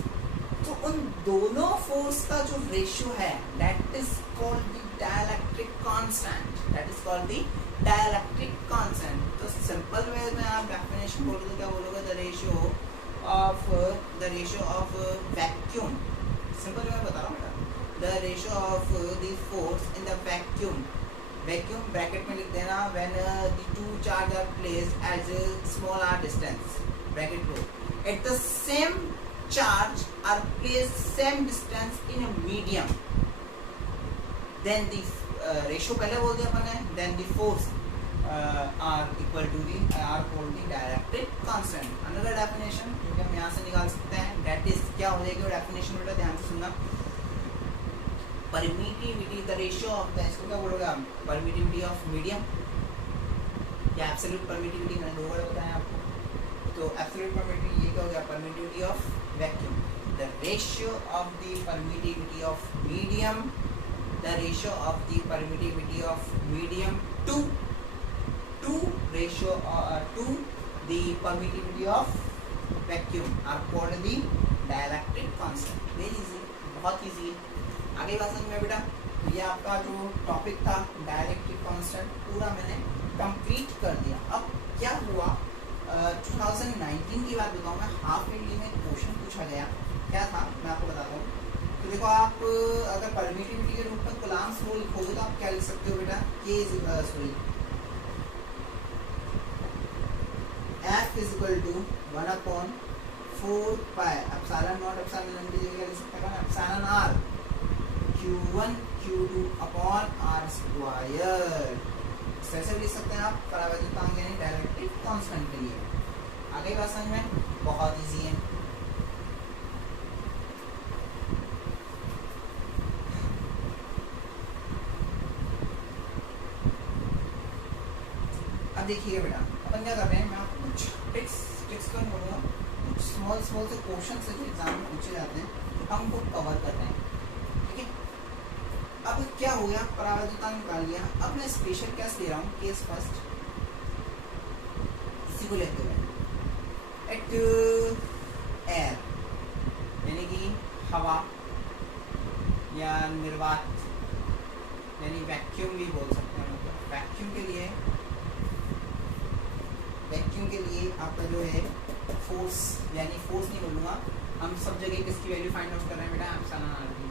तो उन दोनों फोर्स का जो रेशियो है that is called the dielectric constant. तो सिंपल वे में आप डेफिनेशन बोलोगे तो क्या बोलोगे? The ratio of vacuum. Simple way में बता रहा हूँ बेटा, the ratio of the force in the vacuum bracket में लिख देना, when the two charge are placed as small r distance bracket close, at the same charge are placed same distance in a medium, then the ratio पहले बोल दिया अपन ने, then the force are equal to the called the dielectric constant। another definition जो कि हम यहाँ से निकाल सकते हैं, that is क्या हो जाएगी? डेफिनेशन बेटा ध्यान से सुनना, permittivity the ratio of the, इसको क्या बोलोगे आप? परमिटिविटी ऑफ मीडियम या एब्सोल्यूट परमिटिविटी, मैंने दो वर्ड बताया आपको। तो एब्सोल्यूट परमिटिविटी ये क्या हो गया? Permittivity of vacuum. The ratio of the permittivity of medium, the ratio of the permittivity of medium to ratio to the permittivity of vacuum are called the dielectric constant. Very easy, बहुत easy है। आगे बात समझ में बेटा, ये आपका जो टॉपिक था डाइलेक्ट्रिक कांस्टेंट पूरा मैंने कंप्लीट कर दिया। अब क्या हुआ, 2019 की बात बताऊँ मैं, हाफ ईयरली में क्वेश्चन पूछा गया, क्या था मैं आपको बताता हूँ। तो देखो आप अगर परमिटिविटी के रूप में कूलम्ब्स लॉ लिखोगे तो आप क्या लिख सकते हो बेटा? F is equal to 1/4 pi epsilon not epsilon की जगह लिख सकते हैं epsilon r Q1 Q2 upon r square. कैसे लिख सकते हैं आप? परावैद्युतांक यानी डाइलेक्ट्रिक कांस्टेंट के लिए। आगे बात समझ में, बहुत इजी है। अब देखिए बेटा, अपन क्या कर रहे हैं, मैं आपको कुछ ट्रिक्स तो नहीं बोलूँगा, कुछ स्मॉल से क्वेश्चन से जो एग्जाम में पूछे जाते हैं हम उनको कवर कर रहे हैं, ठीक है। अब क्या हो गया, परावर्तन निकाल लिया। अब मैं स्पेशल केस ले रहा हूँ, केस फर्स्ट, इसी को लेते हुए एट एयर यानी कि हवा या निर्वात यानी वैक्यूम भी बोल सकते हैं। मतलब वैक्यूम के लिए आपका जो है फोर्स, यानी फोर्स नहीं बोलूँगा, हम सब जगह किसकी वैल्यू फाइंड आउट कर रहे हैं बेटा, एप्सिलॉन आर की।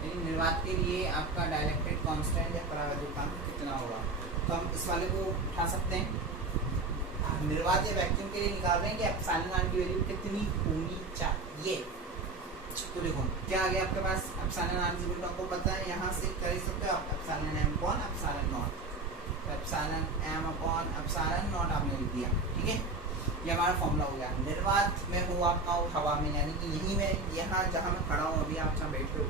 यानी निर्वात के लिए आपका डायरेक्टेड कांस्टेंट या परावर्तन कितना होगा, तो हम इस वाले को उठा सकते हैं। निर्वात या वैक्यूम के लिए निकाल रहे हैं कि एप्सिलॉन आर की वैल्यू कितनी होनी चाहिए। तो देखो क्या आ गया आपके पास, एप्सिलॉन आर इक्वल टू आपको पता है, यहाँ से कर सकते हो आप epsilon M upon epsilon not, तो epsilon M upon epsilon not आपने लिख दिया, ठीक है। ये हमारा फॉर्मूला हो गया। निर्वात में हो आपका हवा में, यानी कि यहीं में, यहाँ जहाँ मैं खड़ा हूँ अभी, आप जहाँ बैठे हो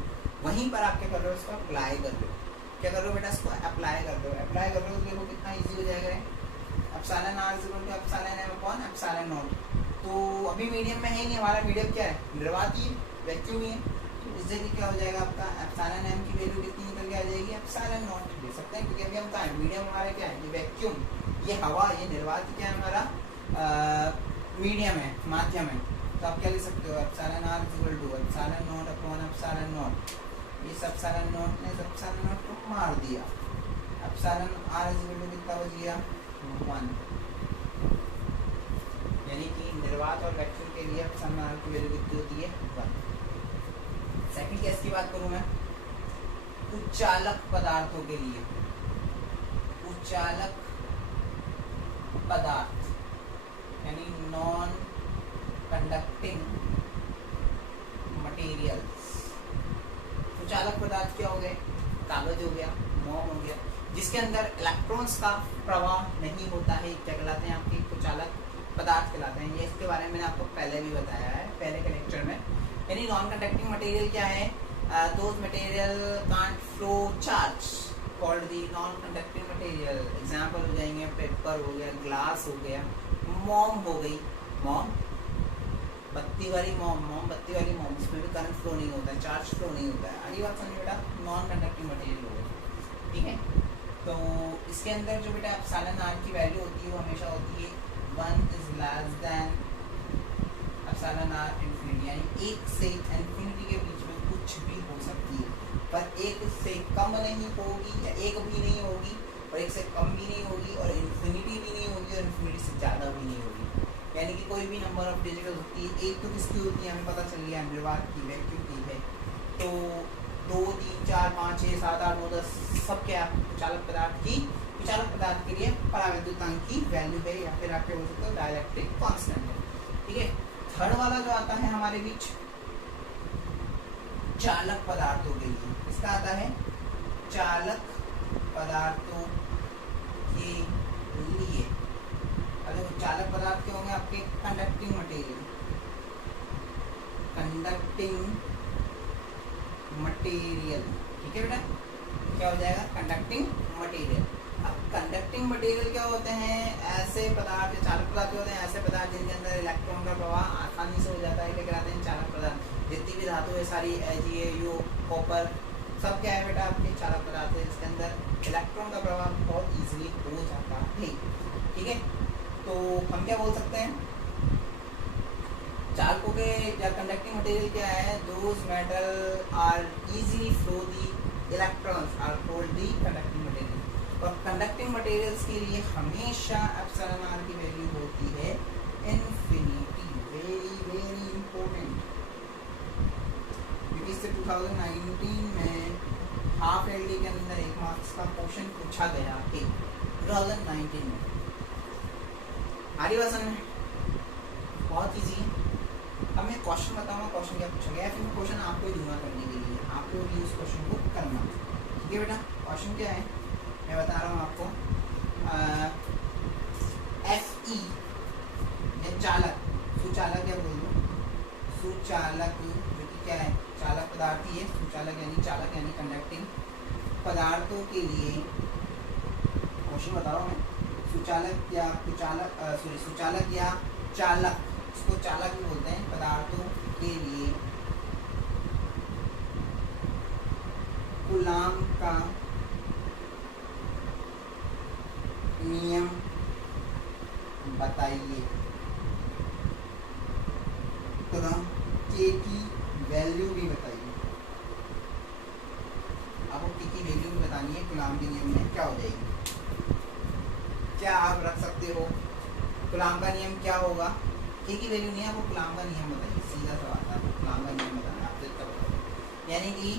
वहीं पर आप क्या कर रहे हो, इसको अप्लाई कर रहे हो। क्या कर रहे हो बेटा, इसको अप्लाई कर रहे हो, तो देखो कितना ईजी हो जाएगा। Epsilon are equal to epsilon M upon epsilon not. तो अभी मीडियम में है नहीं, हमारा मीडियम क्या है, निर्वात ही, वैक्यूम ही है। तो इस जगह क्या हो जाएगा आपका, एप्सिलॉन एम की वैल्यू कितनी निकल के आ जाएगी, एप्सिलॉन नॉट ले सकते हैं, क्योंकि अभी हम कहाँ है, मीडियम हमारा क्या है, ये वैक्यूम, ये हवा, ये निर्वात क्या है हमारा, मीडियम है, माध्यम है। तो आप क्या लिख सकते हो, epsilon are equal to epsilon naught upon epsilon naught. इस एप्सिलॉन नॉट ने एप्सिलॉन नॉट को मार दिया, एप्सिलॉन आर इक्वल टू कितना बच गया, 1। यानी कि निर्वात और वैक्यूम के लिए एप्सिलॉन आर की वैल्यू कितनी होती है, 1। सेकंड केस की बात करूं मैं, उच्चालक पदार्थों के लिए, उच्चालक पदार्थ यानी नॉन कंडक्टिंग मटेरियल्स। उच्चालक पदार्थ क्या हो गए, कागज हो गया, मोम हो गया, जिसके अंदर इलेक्ट्रॉन्स का प्रवाह नहीं होता है, क्या कहलाते हैं आपके, उच्चालक पदार्थ कहलाते हैं। ये इसके बारे में मैंने आपको पहले भी बताया है, पहले के लेक्चर में। यानी नॉन कंडक्टिंग मटेरियल क्या है, those material can't flow charge called the non conducting material. Example हो जाएंगे पेपर हो गया, ग्लास हो गया, मोम हो गई, मोम बत्ती वाली मोमबत्ती वाली मोम, इसमें भी करंट फ्लो नहीं होता है, चार्ज फ्लो नहीं होता है। अगली बात समझिए बेटा, नॉन कंडक्टिंग मटेरियल हो गई, ठीक है। तो इसके अंदर जो बेटा एप्सिलॉन आर की वैल्यू होती है वो हमेशा होती है 1 is less than epsilon r infinity, यानी 1 से इन्फिनिटी के बीच में कुछ भी हो सकती है, पर 1 से कम नहीं होगी, या 1 भी नहीं होगी, और 1 से कम भी नहीं होगी, और इन्फिनिटी भी नहीं होगी, और इन्फिनिटी से ज़्यादा भी नहीं होगी। यानी कि कोई भी नंबर ऑफ डिजिटल होती है, एक तो किसकी होती है हमें पता चल गया, निर्वात की, वैक्यूम की है। तो 2, 3, 4, 5, 6, 7, 8, 9, 10 सब क्या उच्चालक पदार्थ की, उच्चालक पदार्थ के लिए परावैद्युतांक की वैल्यू है, या फिर आप क्या बोल सकते हो डाइलेक्ट्रिक कांस्टेंट है, ठीक है। थर्ड वाला जो आता है हमारे बीच चालक पदार्थों के लिए, इसका आता है चालक पदार्थों के लिए। अगर चालक पदार्थ के होंगे आपके कंडक्टिंग मटेरियल, ठीक है बेटा, क्या हो जाएगा, कंडक्टिंग मटेरियल। अब कंडक्टिंग मटेरियल क्या होते हैं, ऐसे पदार्थ, चालक पदार्थ होते हैं ऐसे पदार्थ जिनके अंदर इलेक्ट्रॉन का प्रवाह आसानी से हो जाता है, क्या कहलाते हैं, चालक पदार्थ। जितनी भी धातु है सारी, Ag, कॉपर, सब क्या है बेटा आपके चालक पदार्थ है, जिसके अंदर इलेक्ट्रॉन का प्रवाह बहुत ईजिली हो जाता है, ठीक है। तो हम क्या बोल सकते हैं, चालकों के या कंडक्टिंग मटेरियल क्या है, those metal are easily flow the electrons are called the conducting material. और कंडक्टिंग मटेरियल्स के लिए हमेशा एप्सिलॉन आर की वैल्यू होती है इन्फिनिटी, वेरी वेरी इंपॉर्टेंट, क्योंकि इससे 2019 में हाफ एलडी के अंदर 1 मार्क्स का क्वेश्चन पूछा गया है 2019 में। हमारी भाषा में बहुत ईजी है। अब मैं क्वेश्चन बताऊंगा, क्वेश्चन क्या पूछा गया, फिर मैं क्वेश्चन आपको ही दूंगा करने के लिए, आपको भी उस क्वेश्चन को करना, ठीक है बेटा। क्वेश्चन क्या है मैं बता रहा हूँ आपको, Fe चालक, सुचालक या बोल दो सुचालक, जो कि क्या है, चालक पदार्थ ही है, सुचालक यानी चालक यानी कंडक्टिंग पदार्थों के लिए, क्वेश्चन बता रहा हूँ मैं, सुचालक या सुचालक या चालक, इसको चालक भी बोलते हैं, पदार्थों के लिए कूलाम का नियम बताइए। कूलाम के की वैल्यू भी बताइए। आपको के की वैल्यू भी बतानी है, कूलाम के नियम में क्या हो जाएगी। क्या आप रख सकते हो, कूलाम का नियम क्या होगा। के की वैल्यू नहीं है, आपको कूलाम का नियम बताइए। सीधा सवाल था, कूलाम का नियम बताना है, आप इतना बताओ। यानी कि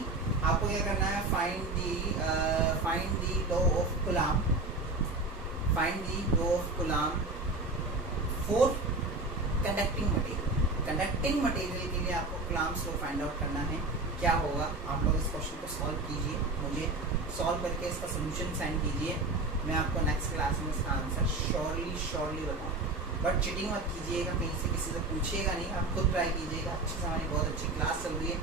आपको क्या करना है, find the law of coulomb, find the law of coulomb for conducting material. Conducting material के लिए आपको कूलाम्स लॉ फाइंड आउट करना है। क्या होगा, आप लोग इस क्वेश्चन को सॉल्व कीजिए, मुझे सॉल्व करके इसका सोल्यूशन सेंड कीजिए। मैं आपको नेक्स्ट क्लास में इसका आंसर श्योरली बताऊँ। बट चीटिंग मत कीजिएगा, कहीं से किसी से पूछिएगा नहीं, आप खुद ट्राई कीजिएगा। अच्छी से हमारी बहुत अच्छी क्लास चल रही है,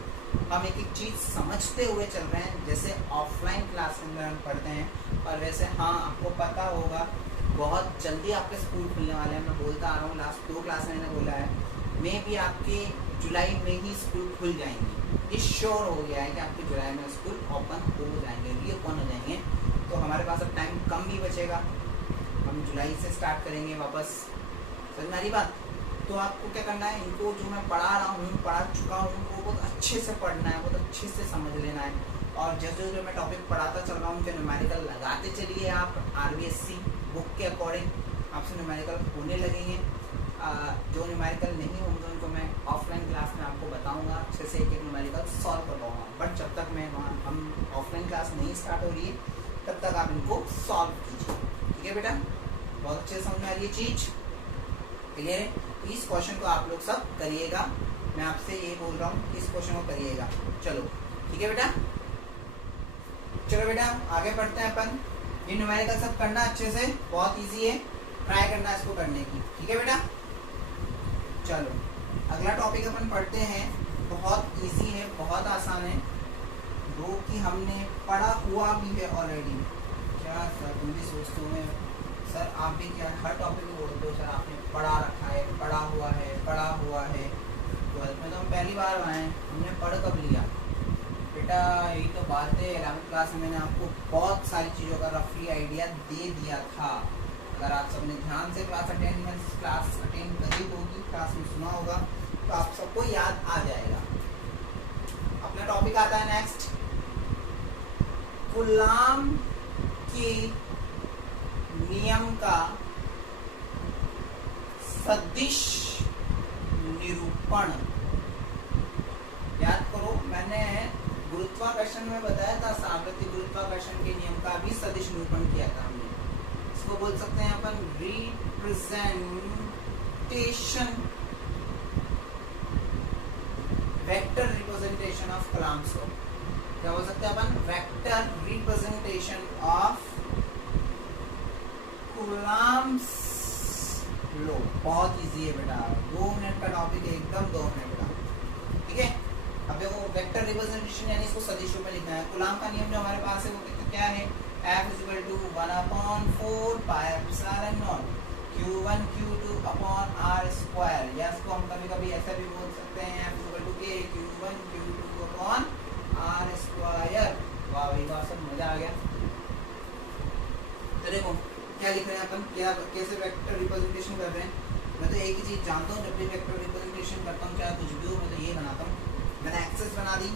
हम एक एक चीज़ समझते हुए चल रहे हैं, जैसे ऑफलाइन क्लास में हम पढ़ते हैं। और वैसे हाँ, आपको पता होगा बहुत जल्दी आपके स्कूल खुलने वाले हैं। मैं बोलता आ रहा हूँ, लास्ट 2 क्लास में मैंने बोला है, मे भी आपके जुलाई में ही स्कूल खुल जाएंगे। ये श्योर हो गया है कि आपके जुलाई में स्कूल ओपन हो जाएंगे, रीओपन हो जाएंगे। तो हमारे पास अब टाइम कम भी बचेगा, हम जुलाई से स्टार्ट करेंगे वापस। समझ में आ रही बात। तो आपको क्या करना है, इनको जो मैं पढ़ा रहा हूँ, पढ़ा चुका हूँ, उनको बहुत अच्छे से पढ़ना है, बहुत अच्छे से समझ लेना है। और जैसे जो मैं टॉपिक पढ़ाता चल रहा हूँ, जो न्यूमेरिकल लगाते चलिए आप। RBSC बुक के अकॉर्डिंग आपसे न्यूमेरिकल होने लगेंगे। जो न्यूमेरिकल नहीं होंगे उनको मैं ऑफलाइन क्लास में आपको बताऊंगा, अच्छे से एक एक न्यूमेरिकल सॉल्व करवाऊंगा। बट जब तक मैं हम ऑफलाइन क्लास नहीं स्टार्ट हो रही है, तब तक आप इनको सॉल्व कीजिए। ठीक है बेटा, बहुत अच्छे से समझ में आ रही है चीज, क्लियर है। इस क्वेश्चन को आप लोग सब करिएगा, मैं आपसे ये बोल रहा हूँ, इस क्वेश्चन को करिएगा। चलो ठीक है बेटा, चलो बेटा आगे बढ़ते हैं अपन। ये न्यूमेरिकल सब करना अच्छे से, बहुत इजी है, ट्राई करना इसको करने की। ठीक है बेटा, चलो अगला टॉपिक अपन पढ़ते हैं। बहुत इजी है, बहुत आसान है, जो कि हमने पढ़ा हुआ भी है ऑलरेडी। क्या सर तुम भी सोचते हो, सर आप भी क्या हर टॉपिक में बोलते हो, सर आपने पढ़ा रखा है, पढ़ा हुआ है, पढ़ा हुआ है। 12th में तो हम पहली बार आए, हमने पढ़ कब लिया बेटा। यही तो बात है, 11th क्लास में मैंने आपको बहुत सारी चीज़ों का रफली आइडिया दे दिया था। अगर आप सबने ध्यान से क्लास अटेंड करी होगी, क्लास में सुना होगा, तो आप सबको याद आ जाएगा। अपना टॉपिक आता है नेक्स्ट, कूलाम के नियम का सदिश निरूपण। याद करो, मैंने गुरुत्वाकर्षण में बताया था, सावर्ती गुरुत्वाकर्षण के नियम का भी सदिश निरूपण किया था हमने। इसको बोल सकते हैं अपन representation, vector representation of Coulomb's law. क्या बोल सकते हैं अपन, vector representation of Coulomb's law. बहुत इजी है बेटा, 2 मिनट का टॉपिक है, एकदम 2 मिनट का। ठीक है, अब देखो वेक्टर रिप्रेजेंटेशन यानी इसको सदिश रूप में लिखना है। कूलाम का नियम जो हमारे पास है वो क्या है, F = 1/4 pi epsilon naught Q1 Q2 upon R²। या इसको हम कभी कभी ऐसा भी बोल सकते हैं, F = K Q1 Q2 upon R²। वाह भाई वाह, सब मजा आ गया। तो देखो क्या लिख रहे हैं अपन, क्या कैसे वेक्टर रिप्रेजेंटेशन कर रहे हैं। मैं तो एक ही चीज जानता हूँ, जब भी वेक्टर रिप्रेजेंटेशन करता हूँ, चाहे कुछ भी हो, मैं तो ये बनाता हूँ। मैंने एक्सेस बना दी,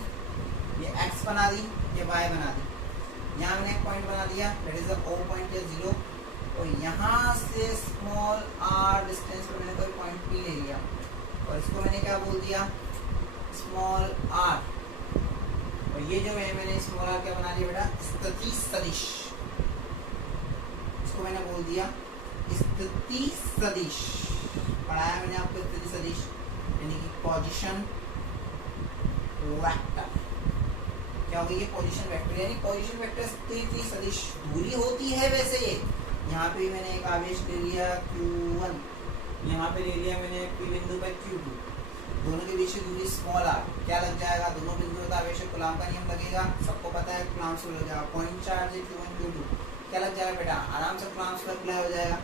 ये x बना दी, ये y बना दी। यहाँ मैंने एक पॉइंट बना दिया, दैट इज O पॉइंट या 0। और यहाँ से स्मॉल r डिस्टेंस पर मैंने कोई पॉइंट P ले लिया, और इसको मैंने क्या बोल दिया, स्मॉल r। और ये जो है मैंने स्मॉल r क्या बना दिया बेटा, स्थिति सदिश। इसको मैंने बोल दिया स्थिति सदिश। पढ़ाया मैंने आपको स्थिति सदिश, यानी कि पोजीशन वेक्टर। क्या होगी ये पोजीशन वेक्टर, यानी पोजीशन वेक्टर स्थिति सदिश दूरी होती है। वैसे यहाँ पे मैंने एक आवेश ले लिया Q1, यहाँ पे ले लिया मैंने P बिंदु पर Q2, दोनों के बीच की दूरी स्मॉल r। क्या लग जाएगा, दोनों बिंदुओं का आवेश कूलाम का नियम लगेगा, सबको पता है कूलाम से लग जाएगा। पॉइंट चार्ज Q1 Q2 क्या लग जाएगा बेटा, आराम से कूलाम से अप्लाई हो जाएगा।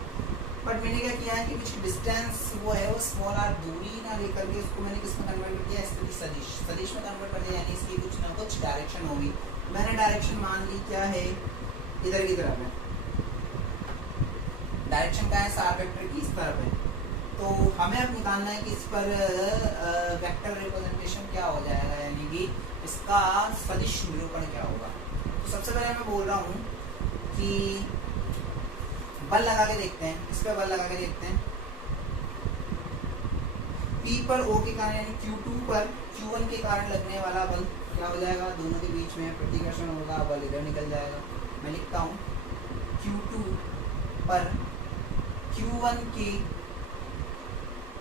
बट मैंने क्या किया है कि कुछ डिस्टेंस वो है वो स्मॉल आर दूरी ना लेकर के उसको मैंने किस में कन्वर्ट कर दिया, स्थिति सदिश सदिश में कन्वर्ट कर दिया, यानी इसकी कुछ ना कुछ डायरेक्शन होगी। मैंने डायरेक्शन मान ली क्या है, इधर की तरफ है, डायरेक्शन का है सार वेक्टर की इस तरफ है। तो हमें अब निकालना है कि इस पर वेक्टर रिप्रेजेंटेशन क्या हो जाएगा, यानी कि इसका सदिश निरूपण क्या होगा। तो सबसे पहले मैं बोल रहा हूँ कि बल लगा के देखते हैं, इस पर बल लगा के देखते हैं। P पर O के कारण यानी Q2 पर Q1 के कारण लगने वाला बल क्या हो जाएगा, दोनों के बीच में प्रतिकर्षण होगा, बल इधर निकल जाएगा। मैं लिखता हूँ Q2 पर Q1 के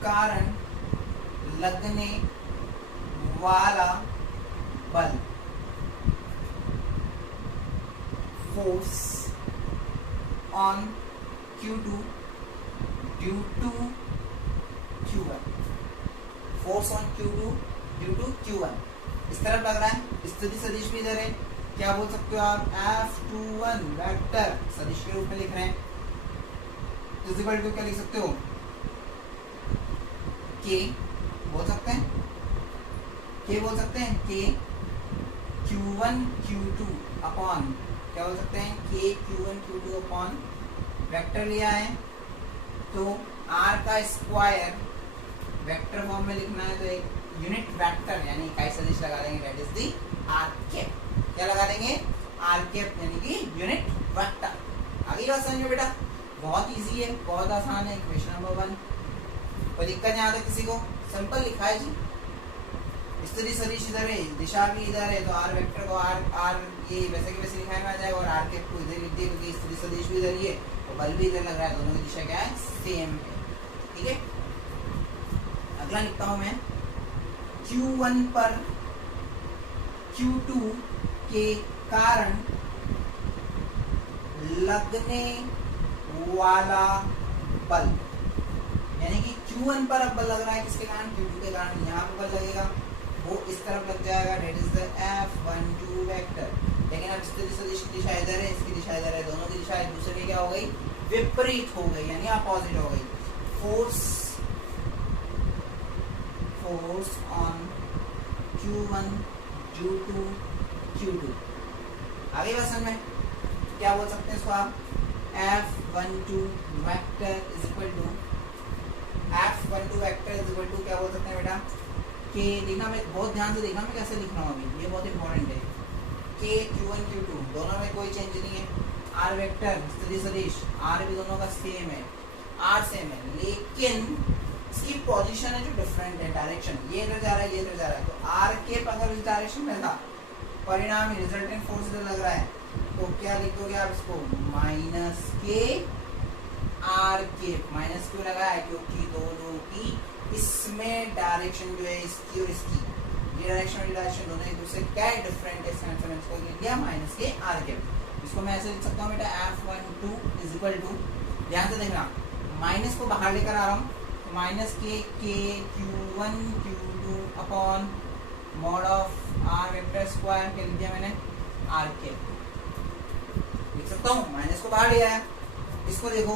कारण लगने वाला बल force on Q2 due to Q1, force on Q2 due to Q1 इस तरफ लग रहा है। स्थिति सदिश भी इधर है, क्या बोल सकते हो आप, F21 वेक्टर सदिश के रूप में लिख रहे हैं। इक्वल टू क्या लिख सकते हो, K बोल सकते हैं, K बोल सकते हैं, K Q1 Q2 अपॉन क्या बोल सकते हैं, K Q1 Q2 upon vector लिया है तो R का स्क्वायर वेक्टर फॉर्म में लिखना है तो एक यूनिट वेक्टर यानी इकाई सदिश लगा देंगे, that is the R cap. क्या लगा देंगे, R कैप यानी कि यूनिट वेक्टर। आगे बात समझो बेटा, बहुत इजी है, बहुत आसान है। क्वेश्चन नंबर 1, कोई दिक्कत नहीं आता किसी को, सिंपल लिखा है जी। स्थिति सदिश इधर है, दिशा भी इधर है, तो R वेक्टर को R ये वैसे के वैसे लिखाया में आ जाएगा और R कैप को इधर लिख दिए क्योंकि स्थिति सदिश भी इधर ही है, बल भी इधर लग रहा है, दोनों की दिशा क्या है, सेम है। ठीक है, अगला लिखता हूं मैं, Q1 पर Q2 के कारण लगने वाला बल, यानी कि Q1 पर अब बल लग रहा है किसके कारण, Q2 के कारण, यहाँ पर बल लगेगा वो इस तरफ लग जाएगा, date is the F12 vector. लेकिन अब स्थिति सदिश की दिशा इधर है, इसकी दिशा इधर है, दोनों की दिशा एक दूसरे की क्या हो गई, विपरीत हो गई, यानी अपोजिट हो गई। Force on Q1 due to Q2। आगे बस में क्या बोल सकते हैं इसको आप, F12 vector is equal to क्या बोल सकते हैं बेटा, K लिखना, मैं बहुत ध्यान से देखना मैं कैसे लिख रहा हूँ अभी, ये बहुत इंपॉर्टेंट है। K Q1 Q2 दोनों में कोई चेंज नहीं है। R वेक्टर स्थिति सदिश R भी दोनों का सेम है, R सेम है, लेकिन इसकी पोजीशन है जो डिफरेंट है, डायरेक्शन, ये इधर जा रहा है, ये इधर जा रहा है। तो R के अगर इस डायरेक्शन में था, परिणाम रिजल्टेंट फोर्स इधर लग रहा है, तो क्या लिख दोगे आप इसको, माइनस के R के, माइनस क्यों लगा है, क्योंकि दोनों की इसमें डायरेक्शन जो है इसकी और इसकी, ये डायरेक्शन और डायरेक्शन दोनों एक दूसरे क्या है, डिफरेंट है, इसका इसको लिख दिया माइनस के R के। इसको मैं ऐसे लिख सकता हूँ बेटा, F12 इज इक्वल टू, ध्यान से देखना, माइनस को बाहर लेकर आ रहा हूँ, तो माइनस के Q1 Q2 upon mod of R vector square के लिख दिया मैंने R के, लिख सकता हूँ, माइनस को बाहर लिया है। इसको देखो,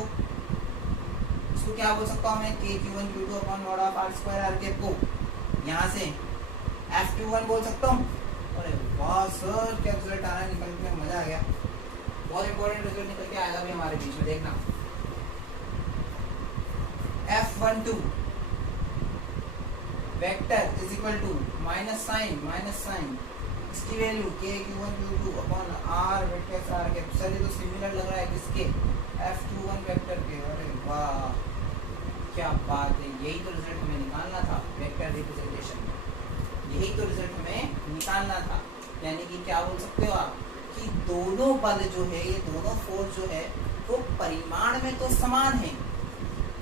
इसको क्या बोल सकता हूँ मैं, K Q1 Q2 upon mod of R square R के को यहाँ से F21 बोल सकता हूँ। अरे वाह सर, क्या रिजल्ट आ रहा है, निकल के मजा आ गया, बहुत इंपॉर्टेंट रिजल्ट निकल के आएगा भी हमारे बीच में, देखना। F12 vector is equal to minus sign इसकी value K Q1 Q2 upon R vector R के, सर ये तो सिमिलर लग रहा है किसके, F21 वेक्टर के। अरे वाह क्या बात है, यही तो रिजल्ट हमें निकालना था वेक्टर रिप्रेजेंटेशन में, यही तो रिजल्ट हमें निकालना था। यानी कि क्या बोल सकते हो आप कि दोनों बल जो है, ये दोनों फोर्स जो है वो परिमाण में तो समान है,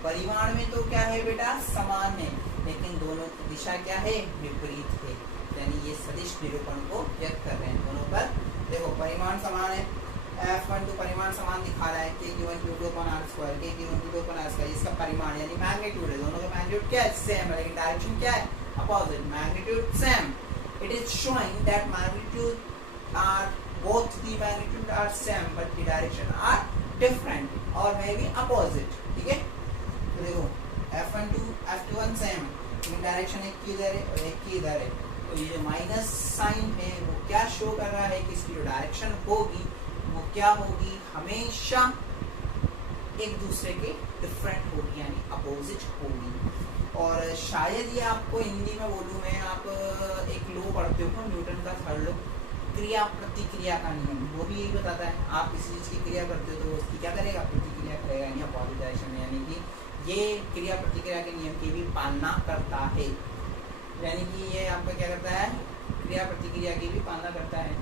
परिमाण में तो क्या है बेटा, समान है, लेकिन दोनों की दिशा क्या है, विपरीत है। यानी ये सदिश निरूपण को व्यक्त कर रहे हैं, दोनों पर देखो परिमाण समान है, F12 परिमाण समान दिखा रहा है, K Q1 Q2 upon R square, K Q1 Q2 upon R square, इसका परिमाण यानी मैग्नीट्यूड है, दोनों का मैग्नीट्यूड क्या है, सेम है, लेकिन डायरेक्शन क्या है, opposite, magnitude same. It is showing that magnitude are, both the magnitude are same but the direction are different or maybe opposite। ठीक है, तो देखो F12 सेम, लेकिन डायरेक्शन एक की इधर है और एक की इधर है, तो ये जो माइनस साइन है वो क्या शो कर रहा है कि इसकी जो डायरेक्शन होगी वो क्या होगी, हमेशा एक दूसरे के डिफरेंट होगी, यानी अपोजिट होगी। और शायद ये आपको हिंदी में बोलूँ मैं, आप एक लॉ पढ़ते हो न्यूटन का थर्ड लॉ, क्रिया प्रतिक्रिया का नियम, वो भी यही बताता है। आप किसी चीज़ की क्रिया करते हो तो उसकी क्या करेगा, प्रतिक्रिया करेगा, यानी अपोजिट डायरेक्शन में, यानी कि ये क्रिया प्रतिक्रिया के नियम की भी पालना करता है, यानी कि ये आपका क्या करता है, क्रिया प्रतिक्रिया की भी पालना करता है।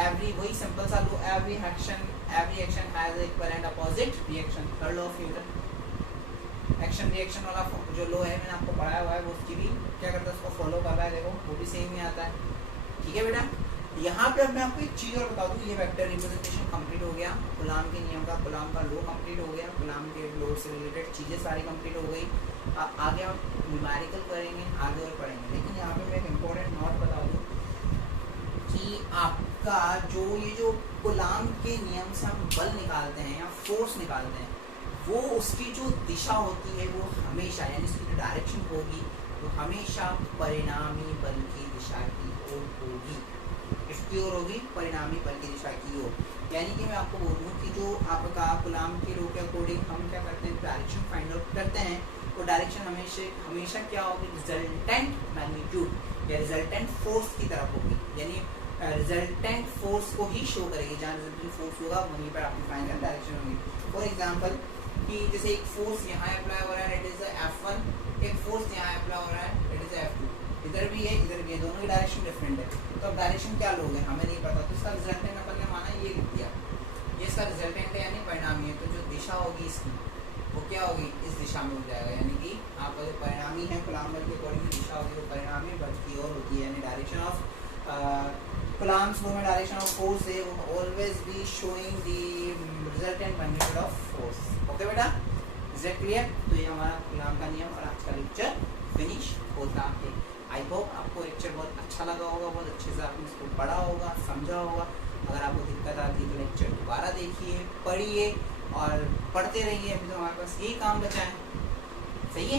एवरी, वही सिंपल सा लो, every action has equivalent opposite reaction, third law of Newton. Action reaction वाला जो लॉ है मैंने आपको पढ़ाया हुआ है, वो उसकी भी क्या करता है, उसको फॉलो कर रहा है, देखो वो भी सेम ही आता है। ठीक है बेटा, यहाँ पे अब मैं आपको एक चीज़ और बता दूँ, ये वेक्टर रिप्रेजेंटेशन कंप्लीट हो गया, गुलाम के नियम का, गुलाम का लॉ कंप्लीट हो गया, गुलाम के लॉ से रिलेटेड चीज़ें सारी कंप्लीट हो गई। आगे हम न्यूमेरिकल करेंगे, आगे और पढ़ेंगे, लेकिन यहाँ पे मैं एक इम्पोर्टेंट नोट बता दूँ कि आपका जो गुलाम के नियम से हम बल निकालते हैं या फोर्स निकालते हैं, वो उसकी जो दिशा होती है वो हमेशा, यानी उसकी जो डायरेक्शन होगी वो हमेशा परिणामी बल की दिशा की ओर होगी, इसकी ओर होगी, परिणामी बल की दिशा की ओर। यानी कि मैं आपको बोलूँ कि जो आपका गुलाम के लॉ के अकॉर्डिंग हम क्या करते हैं, डायरेक्शन फाइंड आउट करते हैं, वो डायरेक्शन हमेशा क्या होगी, रिजल्टेंट मैग्नीट्यूड या रिजल्टेंट फोर्स की तरफ होगी, यानी रिजल्टेंट फोर्स को ही शो करेगी, जहाँ रिजल्टेंट फोर्स होगा वहीं पर आपकी फाइनल डायरेक्शन होगी। फॉर एग्जांपल कि जैसे एक फोर्स यहाँ अप्लाई हो रहा है, इट इज F1, एक फोर्स यहाँ अप्लाई हो रहा है, इट इज F2, इधर भी है इधर भी है, दोनों की डायरेक्शन डिफरेंट है, तो अब डायरेक्शन क्या लोगे हमें नहीं पता, तो इसका रिजल्टेंट अपन ने माना ये लिख दिया, ये इसका रिजल्टेंट है यानी परिणामी है, तो जो दिशा होगी इसकी वो क्या होगी, इस दिशा में हो जाएगा, यानी कि आपका जो परिणामी है गुलाम बल के अकॉर्डिंग दिशा होगी वो परिणामी बल की ओर होती है, यानी डायरेक्शन ऑफ Coulomb's law में डायरेक्शन ऑफ फोर्स है वो always be showing the resultant magnitude of force. Okay बेटा, इज इट क्लियर? तो ये हमारा गुलाम का नियम और आज का लेक्चर फिनिश होता है। आई होप आपको लेक्चर बहुत अच्छा लगा होगा, बहुत अच्छे से आपने इसको पढ़ा होगा, समझा होगा। अगर आपको दिक्कत आती है तो लेक्चर दोबारा देखिए, पढ़िए और पढ़ते रहिए, अभी तो हमारे पास यही काम बचा है, सही है।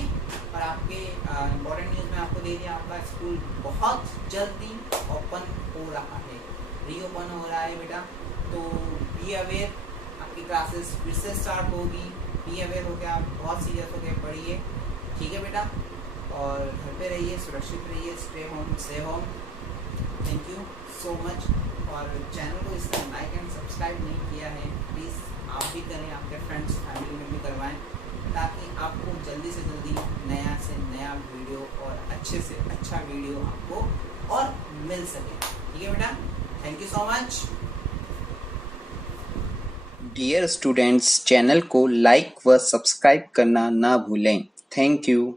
और आपके इम्पोर्टेंट न्यूज़ में आपको दे दिया, आपका स्कूल बहुत जल्दी ओपन हो रहा है, रीओपन हो रहा है बेटा, तो बी अवेयर, आपकी क्लासेस फिर से स्टार्ट होगी, बी अवेयर होकर आप बहुत सीरियस होकर पढ़िए, ठीक है बेटा, और घर पे रहिए, सुरक्षित रहिए, स्टे होम से home. Thank you so much. और चैनल को इस तरह लाइक एंड सब्सक्राइब नहीं किया है, प्लीज़ आप भी करें, आपके फ्रेंड्स फैमिली में भी करवाएं, ताकि आपको जल्दी से जल्दी नया से नया वीडियो और अच्छे से अच्छा वीडियो आपको और मिल सके, ठीक है बेटा। Thank you so much. Dear students, channel को लाइक व सब्सक्राइब करना ना भूलें। Thank you.